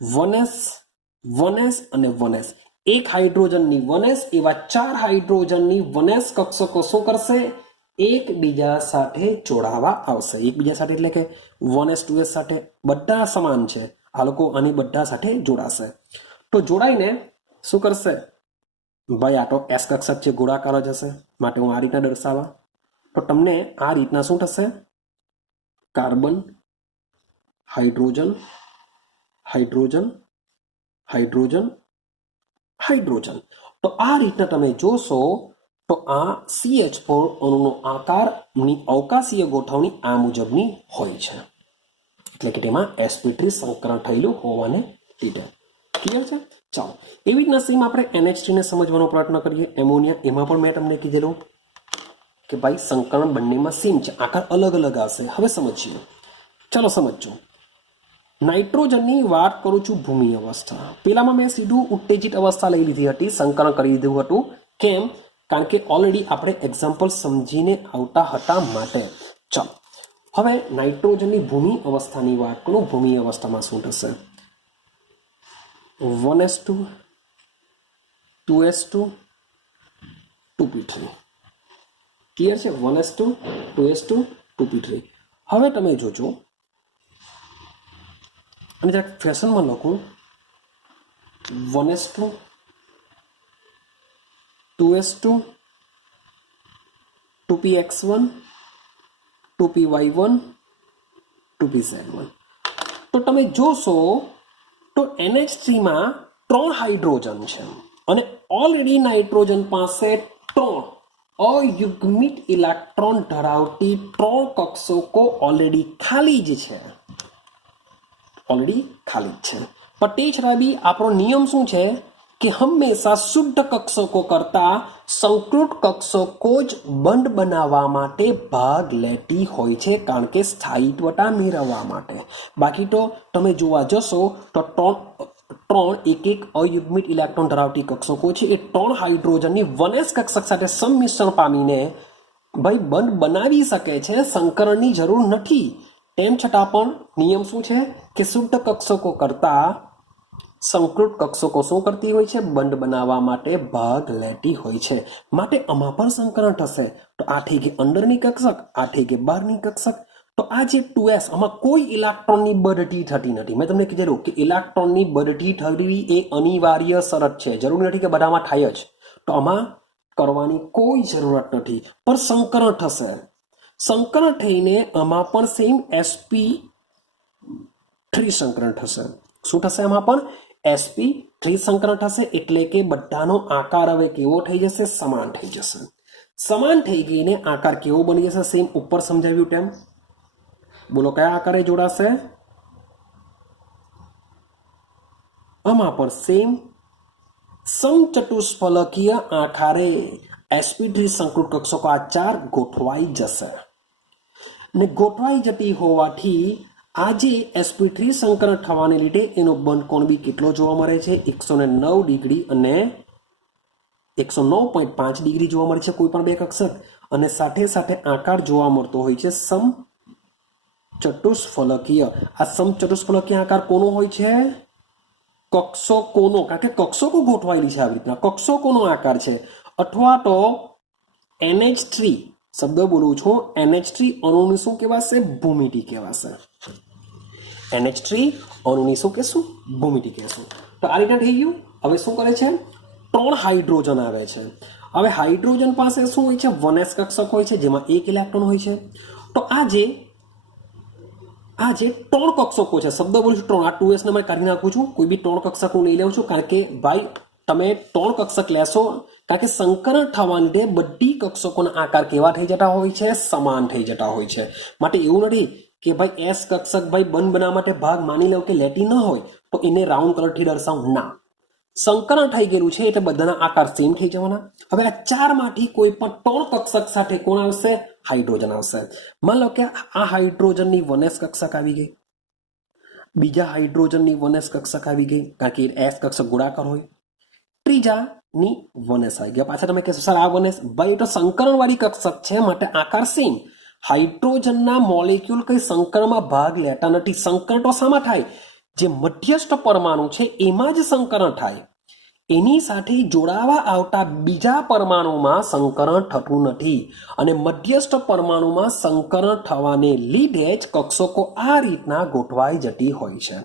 1s 1s અને 1s. એક હાઇડ્રોજનની 1s એવા 4 હાઇડ્રોજનની 1s કક્ષકો શું કરશે? એકબીજા સાથે જોડાવા આવશે. એકબીજા સાથે એટલે કે 1s 2s સાથે બધા સમાન છે, આ લોકો આની બધા સાથે જોડાશે. તો જોડાઈને શું કરશે ભાઈ? આ તો s કક્ષક છે, ગોળાકાર જ હશે, માટે હું આ રીતના દર્શાવવા. તો તમને આ રીતના શું થશે? Carbon, hydrogen, hydrogen, hydrogen, hydrogen. તો આ રીતના તમે જોશો તો આ CH4 અણુનો આકારની અવકાશીય ગોઠવણી આ મુજબની હોય છે, એટલે કે તેમાં sp3 સંકરણ થયેલું હોવાને લીધે. ક્લિયર છે? ચાલો, એવી રીતના સેમ આપણે NH3 ને સમજવાનો પ્રયત્ન કરીએ. એમોનિયા, એમાં પણ મેં તમને કીધેલું કે ભાઈ સંકરણ બંનેમાં સેમ છે, આકાર અલગ અલગ આવશે. હવે સમજીએ, ચાલો સમજો. નાઇટ્રોજનની વાત કરું છું, ભૂમિ અવસ્થા. પેલામાં મેં સીધું ઉત્તેજિત અવસ્થા લઈ લીધી હતી, સંકલન કરી દીધું હતું. કેમ? કારણ કે ઓલરેડી આપણે એક્ઝામ્પલ સમજીને આવતા હતા માટે. ચાલો હવે નાઇટ્રોજનની ભૂમિ અવસ્થાની વાત કરું. ભૂમિ અવસ્થામાં શું થશે? 1s2 2s2 2p3. ક્લિયર છે? 1s2 2s2 2p3. હવે તમે જોજો અને જરાક ફેશનમાં લખું, 1s2 2s2 2px1 2py1 2pz1. તો તમે જોશો તો NH3માં 3 હાઇડ્રોજન છે અને ઓલરેડી નાઇટ્રોજન પાસે 3 અયુગ્મિત ઇલેક્ટ્રોન ધરાવતી 3 કક્ષકો ઓલરેડી ખાલી જ છે, ઓલરેડી ખાલી જ છે. પણ તે છતાં બી આપણો નિયમ શું છે કે હંમેશા શુદ્ધ કક્ષકો કરતા સંકૃત કક્ષકો જ બંધ બનાવવા માટે ભાગ લેતી હોય છે, કારણ કે સ્થાયિત્વતા મેળવવા માટે. બાકી તો તમે જોવા જશો તો 3 એક અયુગ્મિત ઇલેક્ટ્રોન ધરાવતી કક્ષકો છે એ 3 હાઇડ્રોજનની 1s કક્ષક સાથે સંમિશ્રણ પામીને ભાઈ બંધ બનાવી શકે છે, સંકરણની જરૂર નથી. તેમ છતાં પણ નિયમ શું છે કે શુદ્ધ કક્ષકો કરતા સંકૃત કક્ષકો શું કરતી હોય છે? બંધ બનાવવા માટે ભાગ લેતી હોય છે, માટે આમાં પણ સંકરણ થશે. તો આ થઈ ગઈ અંદરની કક્ષક, આ થઈ ગઈ બહારની કક્ષક. તો આ જે 2s આમાં કોઈ ઇલેક્ટ્રોનની બઢતી થતી નથી. મેં તમને કીધેલું કે ઇલેક્ટ્રોનની બઢતી થવી એ અનિવાર્ય શરત છે, જરૂરી નથી કે બધામાં થાય જ. તો આમાં કરવાની કોઈ જરૂરત નથી, પણ સંકરણ થશે. સંકરણ થઈને આમાં પણ સેમ sp3 સંકરણ થશે. શું થશે? આમાં પણ sp3 સંકરણ થશે, એટલે કે બધાનો આકાર હવે કેવો થઈ જશે? સમાન થઈ જશે. સમાન થઈ ગઈને આકાર કેવો બની જશે? સેમ ઉપર સમજાવ્યું તેમ. બોલો કયા આકારે જોડાશે? આમાં પણ સેમ સમચતુષ્ફલકીય આકારે sp3 સંકૃત કક્ષકો આ 4 ગોઠવાઈ જશે. ને ગોઠવાઈ જતી હોવાથી આજે sp3 સંકરણ થવાને લીધે એનો બંધ કોણ બી કેટલો જોવા મળે છે 109 ડિગ્રી અને 109.5 ડિગ્રી જોવા મળે છે કોઈ પણ બે કક્ષક અને સાથે સાથે આકાર જોવા મળતો હોય છે સમચતુષ્ફલકીય આ સમચતુષ્ફલકીય આકાર કોનો હોય છે કક્ષકોનો કારણ કે કક્ષકો ગોઠવાયેલી છે આવી રીતના કક્ષકોનો આકાર છે અથવા તો NH3 શબ્દ બોલું છું NH3 અણુની શું કહેવાશે ભૂમિતિ કહેવાશે NH3 અણુની શું કહેશું ભૂમિતિ કહેશું તો આ રીતના થઈ ગયું હવે શું કરે છે 3 હાઇડ્રોજન આવે છે હવે હાઇડ્રોજન પાસે શું હોય છે 1s કક્ષક હોય છે જેમાં 1 ઇલેક્ટ્રોન હોય છે તો આજે 3 કક્ષકો છે શબ્દ બોલું છું 3 આ 2s ને મેં કાઢી નાખું છું કોઈ બી 3 કક્ષક હું લઈ લઉં છું કારણ કે ભાઈ તમે 3 કક્ષક લેશો કારણ કે સંકરણ થવાને લીધે બધી કક્ષકોના આકાર કેવા થઈ જતા હોય છે સમાન થઈ જતા હોય છે માટે એવું નથી કે ભાઈ s કક્ષક ભાઈ બંધ બનાવવા માટે ભાગ માની લો કે લેટી ન હોય તો એને રાઉન્ડ કલરથી દર્શાવું ના સંકરણ થઈ ગયેલું છે એટલે બધાના આકાર સેમ થઈ જવાના હવે આ 4 માંથી કોઈ પણ 3 કક્ષક સાથે કોણ આવશે હાઇડ્રોજન આવશે માન લો કે આ હાઇડ્રોજનની 1s કક્ષક આવી ગઈ બીજા હાઇડ્રોજનની 1s કક્ષક આવી ગઈ કારણ કે s કક્ષક ગોળાકાર હોય ત્રીજાની 1s આવી ગયા પાછા તમે કહેશો સર આ 1s ભાઈ તો સંકરણ વાળી કક્ષક છે માટે આકાર સેમ હાઇડ્રોજનના મોલેક્યુલ કઈ સંકરણમાં ભાગ લેતા નથી સંકરણ તો શામાં થાય જે મધ્યસ્થ પરમાણુ છે એમાં જ સંકરણ થાય એની સાથે જોડાવા આવતા બીજા પરમાણુમાં સંકરણ થતું નથી અને મધ્યસ્થ પરમાણુમાં સંકરણ થવાને લીધે જ કક્ષકો આ રીતના ગોઠવાઈ જતી હોય છે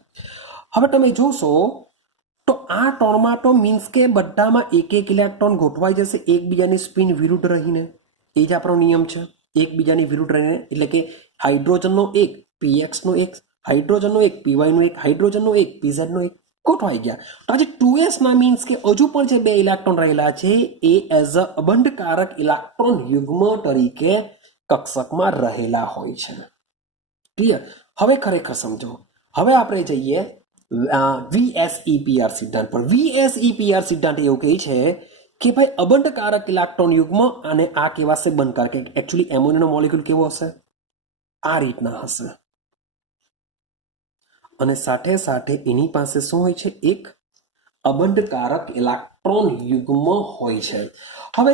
હવે તમે જોશો તો આ ત્રણમાં તો મીન્સ કે બધામાં એક ઇલેક્ટ્રોન ગોઠવાઈ જશે એકબીજાની સ્પિન વિરુદ્ધ રહીને એ જ આપણો નિયમ છે એકબીજાની વિરુદ્ધ રહીને એટલે કે હાઇડ્રોજનનો એક px નો એક હાઇડ્રોજનનો એક py નો એક હાઇડ્રોજનનો એક pz નો એક ગોઠવાઈ ગયા તો આજે 2s ના મીન્સ કે હજુ પણ જે 2 ઇલેક્ટ્રોન રહેલા છે એ એઝ અ અબંધકારક ઇલેક્ટ્રોન યુગ્મ તરીકે કક્ષકમાં રહેલા હોય છે ક્લિયર હવે ખરેખર સમજો હવે આપણે જઈએ VSEPR સિદ્ધાંત પર VSEPR સિદ્ધાંત એવું કહે છે કે ભાઈ અબંધકારક ઇલેક્ટ્રોન યુગ્મ અને આ કેવાશે બંધકારક એકચ્યુઅલી એમોનિયાનો મોલેક્યુલ કેવો હશે આ રીતના હશે અને સાથે સાથે એની પાસે શું હોય છે એક અબંધકારક ઇલેક્ટ્રોન યુગ્મ હોય છે હવે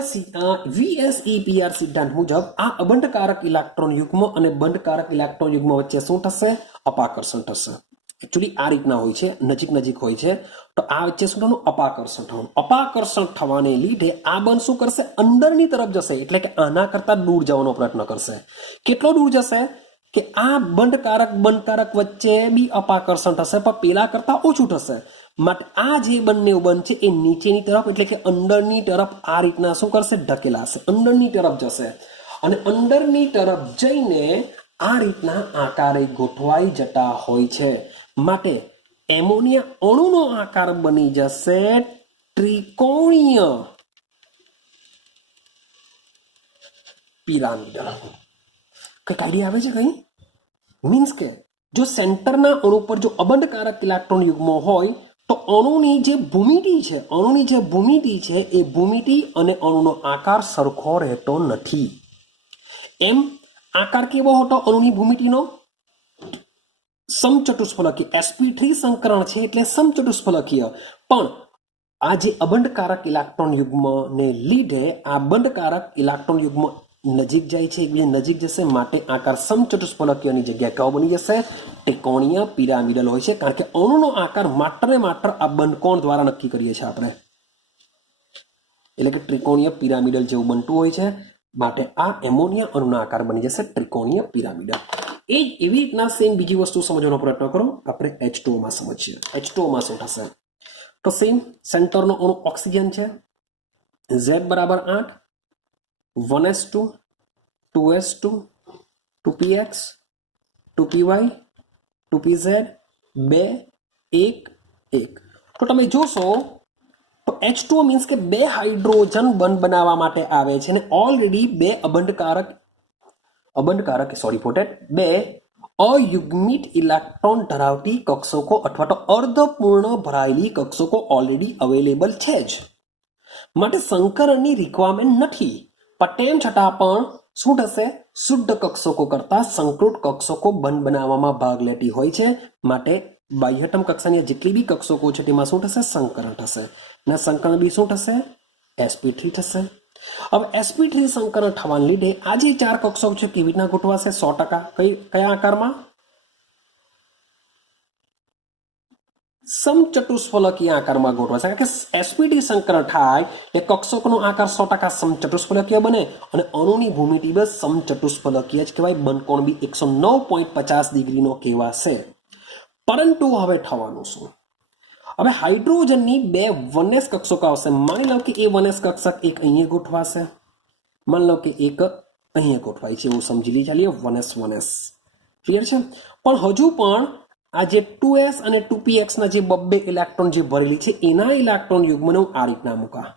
VSEPR સિદ્ધાંત મુજબ આ અબંધકારક ઇલેક્ટ્રોન યુગ્મ અને બંધકારક ઇલેક્ટ્રોન યુગ્મ વચ્ચે શું થશે અપાકર્ષણ થશે એકચ્યુઅલી આ રીતના હોય છે નજીક નજીક હોય છે તો આ વચ્ચે શું થવાનું અપાકર્ષણ થવાને લીધે આ બંધ શું કરશે અંદરની તરફ જશે એટલે કે આના કરતા દૂર જવાનો પ્રયત્ન કરશે કેટલો દૂર જશે કે આ બંધકારક વચ્ચે બી અપાકર્ષણ થશે પણ પેલા કરતા ઓછું થશે માટે આ જે બંને બંધ છે એ નીચેની તરફ એટલે કે અંદરની તરફ આ રીતના શું કરશે ઢકેલાશે અંદરની તરફ જશે અને અંદરની તરફ જઈને આ રીતના આકારે ગોઠવાઈ જતા હોય છે માટે એમોનિયા અણુનો આકાર બની જશે ત્રિકોણીય પિરામિડલ કઈ આઈડિયા આવે છે કઈ મીન્સ કે જો સેન્ટરના અણુ પર જો અબંધકારક ઇલેક્ટ્રોન યુગ્મ હોય તો અણુની જે ભૂમિતિ છે એ ભૂમિતિ અને અણુનો આકાર સરખો રહેતો નથી એમ આકાર કેવો હતો અણુની ભૂમિતિનો સમચતુષ્ફલકીય sp3 સંકરણ છે એટલે સમચતુષ્ફલકીય પણ આ જે અબંધકારક ઇલેક્ટ્રોન યુગ્મને લીધે આ બંધકારક ઇલેક્ટ્રોન યુગ્મ નજીક જાય છે એકબીજા નજીક જશે માટે આકાર સમચતુષ્ફલકીયની જગ્યાએ કેવો બની જશે ત્રિકોણીય પિરામિડલ હોય છે કારણ કે અણુનો આકાર માત્ર ને માત્ર આ બંધ કોણ દ્વારા નક્કી કરીએ છીએ આપણે એટલે કે ત્રિકોણીય પિરામિડલ જેવું બનતું હોય છે માટે આ એમોનિયા અણુનો આકાર બની જશે ત્રિકોણીય પિરામિડલ એ જ એવી રીતના સેમ બીજી વસ્તુ સમજવાનો પ્રયત્ન કરો આપણે H2O માં સમજીએ H2O માં શું થશે તો સેમ સેન્ટરનો અણુ ઓક્સિજન છે Z બરાબર 8 1s2 2s2 2px 2py 2pz 2 1 1 તો તમે જોશો તો H2O મીન્સ કે 2 હાઇડ્રોજન બંધ બનાવવા માટે આવે છે અને ઓલરેડી 2 2 અયુગ્મિત ઇલેક્ટ્રોન ધરાવતી કક્ષકો અથવા તો અર્ધપૂર્ણ ભરાયેલી કક્ષકો ઓલરેડી અવેલેબલ છે જ માટે સંકરણની રિક્વાયરમેન્ટ નથી પણ તેમ છતાં પણ શું થશે? શુદ્ધ કક્ષકો કરતા સંકૃત કક્ષકો બનાવવામાં ભાગ લેતી હોય છે, માટે બાહ્યતમ કક્ષાની જેટલી બી કક્ષકો છે તેમાં શું થશે? સંકરણ થશે. અને સંકરણ બી શું થશે? sp3 થશે. હવે sp3 સંકરણ થવાને લીધે આ જે 4 કક્ષકો છે કેવી રીતના ગોઠવાશે? 100% કયા આકારમાં? સમચતુષ્ફલકીય આકારમાં ગોઠવાશે. કારણ કે sp3 સંકરણ થાય એટલે કક્ષકોનો આકાર 100% સમચતુષ્ફલકીય બને અને અણુની ભૂમિતિ બસ સમચતુષ્ફલકીય જ કહેવાય. બનકોણ બી 109.50 ડિગ્રીનો કહેવાશે. પરંતુ હવે થવાનું શું? હવે હાઇડ્રોજનની 2 વનએસ કક્ષકો આવશે. માની લો કે એ વનએસ કક્ષક એક અહીંયા ગોઠવાશે, માની લો કે એક અહીંયા ગોઠવાય છે, એવું સમજી ચાલીએ. વનએસ ક્લિયર છે. પણ હજુ પણ આ જે 2s અને 2px ના જે બબ્બે ઇલેક્ટ્રોન જે ભરેલી છે એના ઇલેક્ટ્રોન યુગ્મને હું આ રીતના મૂકા.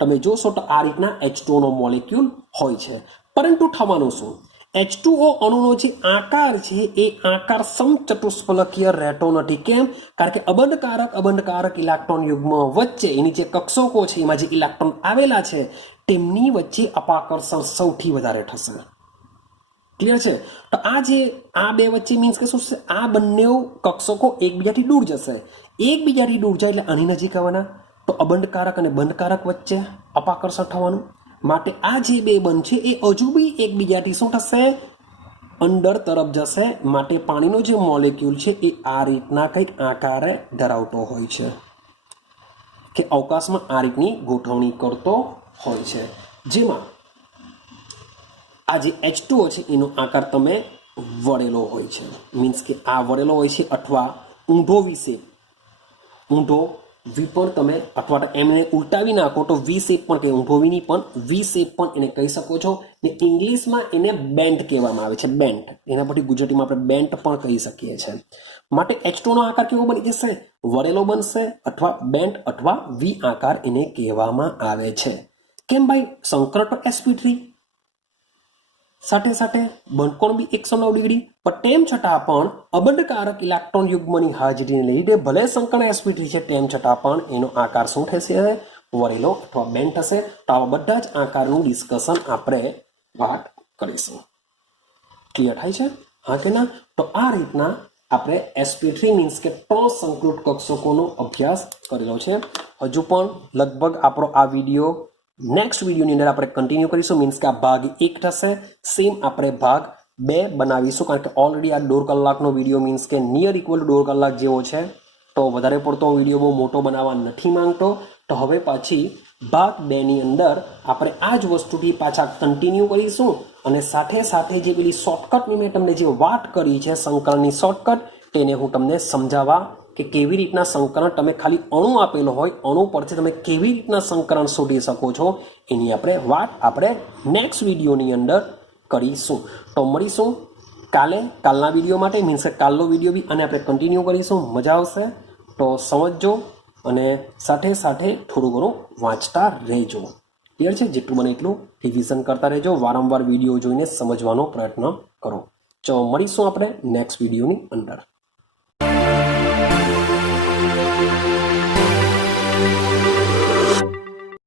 તમે જોશો તો આ રીતના H2O નો મોલેક્યુલ હોય છે. પરંતુ થવાનું શું? H2O અણુનો જે આકાર છે એ આકાર સમચતુષ્ફલકીય રહેતો નથી. કેમ? કારણ કે અબંધકારક ઇલેક્ટ્રોન યુગ્મ વચ્ચે એની જે કક્ષકો છે એમાં જે ઇલેક્ટ્રોન આવેલા છે તેમની વચ્ચે અપાકર્ષણ સૌથી વધારે થશે. ક્લિયર છે? તો આ બે વચ્ચે મીન્સ કે શું છે? આ બંને કક્ષકો એકબીજાથી દૂર જશે. એકબીજાથી દૂર જાય એટલે આની નજીક આવવાના, તો અબંધકારક અને બંધકારક વચ્ચે અપાકર્ષણ થવાનું. માટે આ જે બે બંધ છે એ હજુ બી એકબીજાથી શું થશે? અંદર તરફ જશે. માટે પાણીનો જે મોલેક્યુલ છે એ આ રીતના કંઈક આકારે ધરાવતો હોય છે, કે અવકાશમાં આ રીતની ગોઠવણી કરતો હોય છે, જેમાં આ જે H2O છે એનો આકાર તમે વળેલો હોય છે. મીન્સ કે આ વળેલો હોય છે, અથવા ઊંધો વી પણ તમે, અથવા તો એમને ઉલટાવી નાખો તો વી શેપ પણ કહે. ઊંધો વીની પણ વી શેપ પણ એને કહી શકો છો. ને ઇંગ્લિશમાં એને બેન્ટ કહેવામાં આવે છે. બેન્ટ, એના પરથી ગુજરાતીમાં આપણે બેન્ટ પણ કહી શકીએ છીએ. માટે H2O નો આકાર કેવો બની જશે? વળેલો બનશે, અથવા બેન્ટ અથવા વી આકાર એને કહેવામાં આવે છે. કેમ ભાઈ? સંકરણ તો sp3 સાથે સાથે બનકોણ બી 109 ડિગ્રી, પણ તેમ છતાં પણ અબંધકારક ઇલેક્ટ્રોન યુગ્મની હાજરીને લીધે ભલે સંકરણ sp3 છે તેમ છતાં પણ એનો આકાર શું થશે? વળેલો અથવા બેન્ટ થશે. તો આવા બધા જ આકારનું ડિસ્કશન આપણે વાત કરીશું. ક્લિયર થાય છે? હા કે ના? તો આ રીતના આપણે sp3 મીન્સ કે 3 સંકૃત કક્ષકોનો અભ્યાસ કરેલો છે. હજુ પણ લગભગ આપણો આ વિડીયો નેક્સ્ટ વિડીયોની અંદર આપણે કન્ટિન્યુ કરીશું. મીન્સ કે આ ભાગ 1 થશે. સેમ આપણે ભાગ 2 બનાવીશું, કારણ કે ઓલરેડી આ 1.5 કલાકનો વિડીયો મીન્સ કે નિયર ઇક્વલ 1.5 કલાક જેવો છે. તો વધારે પડતો વિડીયો બહુ મોટો બનાવવા નથી માંગતો. તો હવે પાછી ભાગ 2 ની અંદર આપણે આ જ વસ્તુથી પાછા કન્ટિન્યુ કરીશું. અને સાથે સાથે જે પેલી શોર્ટકટની મેં તમને જે વાત કરી છે, સંકલનની શોર્ટકટ, તેને હું તમને સમજાવવા કે કેવી રીતના સંકલન, તમે ખાલી અણુ આપેલો હોય, અણુ પરથી તમે કેવી રીતના સંકલન શોધી શકો છો, એની આપણે નેક્સ્ટ વિડીયોની અંદર કરીશું. તો મળીશું કાલના વિડીયો માટે. મીન્સ કે કાલનો વિડીયો બી અને આપણે કન્ટિન્યુ કરીશું. મજા આવશે તો સમજજો, અને સાથે સાથે થોડું ઘણું વાંચતા રહેજો. ક્લિયર છે? જેટલું બને એટલું રિવિઝન કરતા રહેજો. વારંવાર વિડીયો જોઈને સમજવાનો પ્રયત્ન કરો. તો મળીશું આપણે નેક્સ્ટ વિડીયોની અંદર.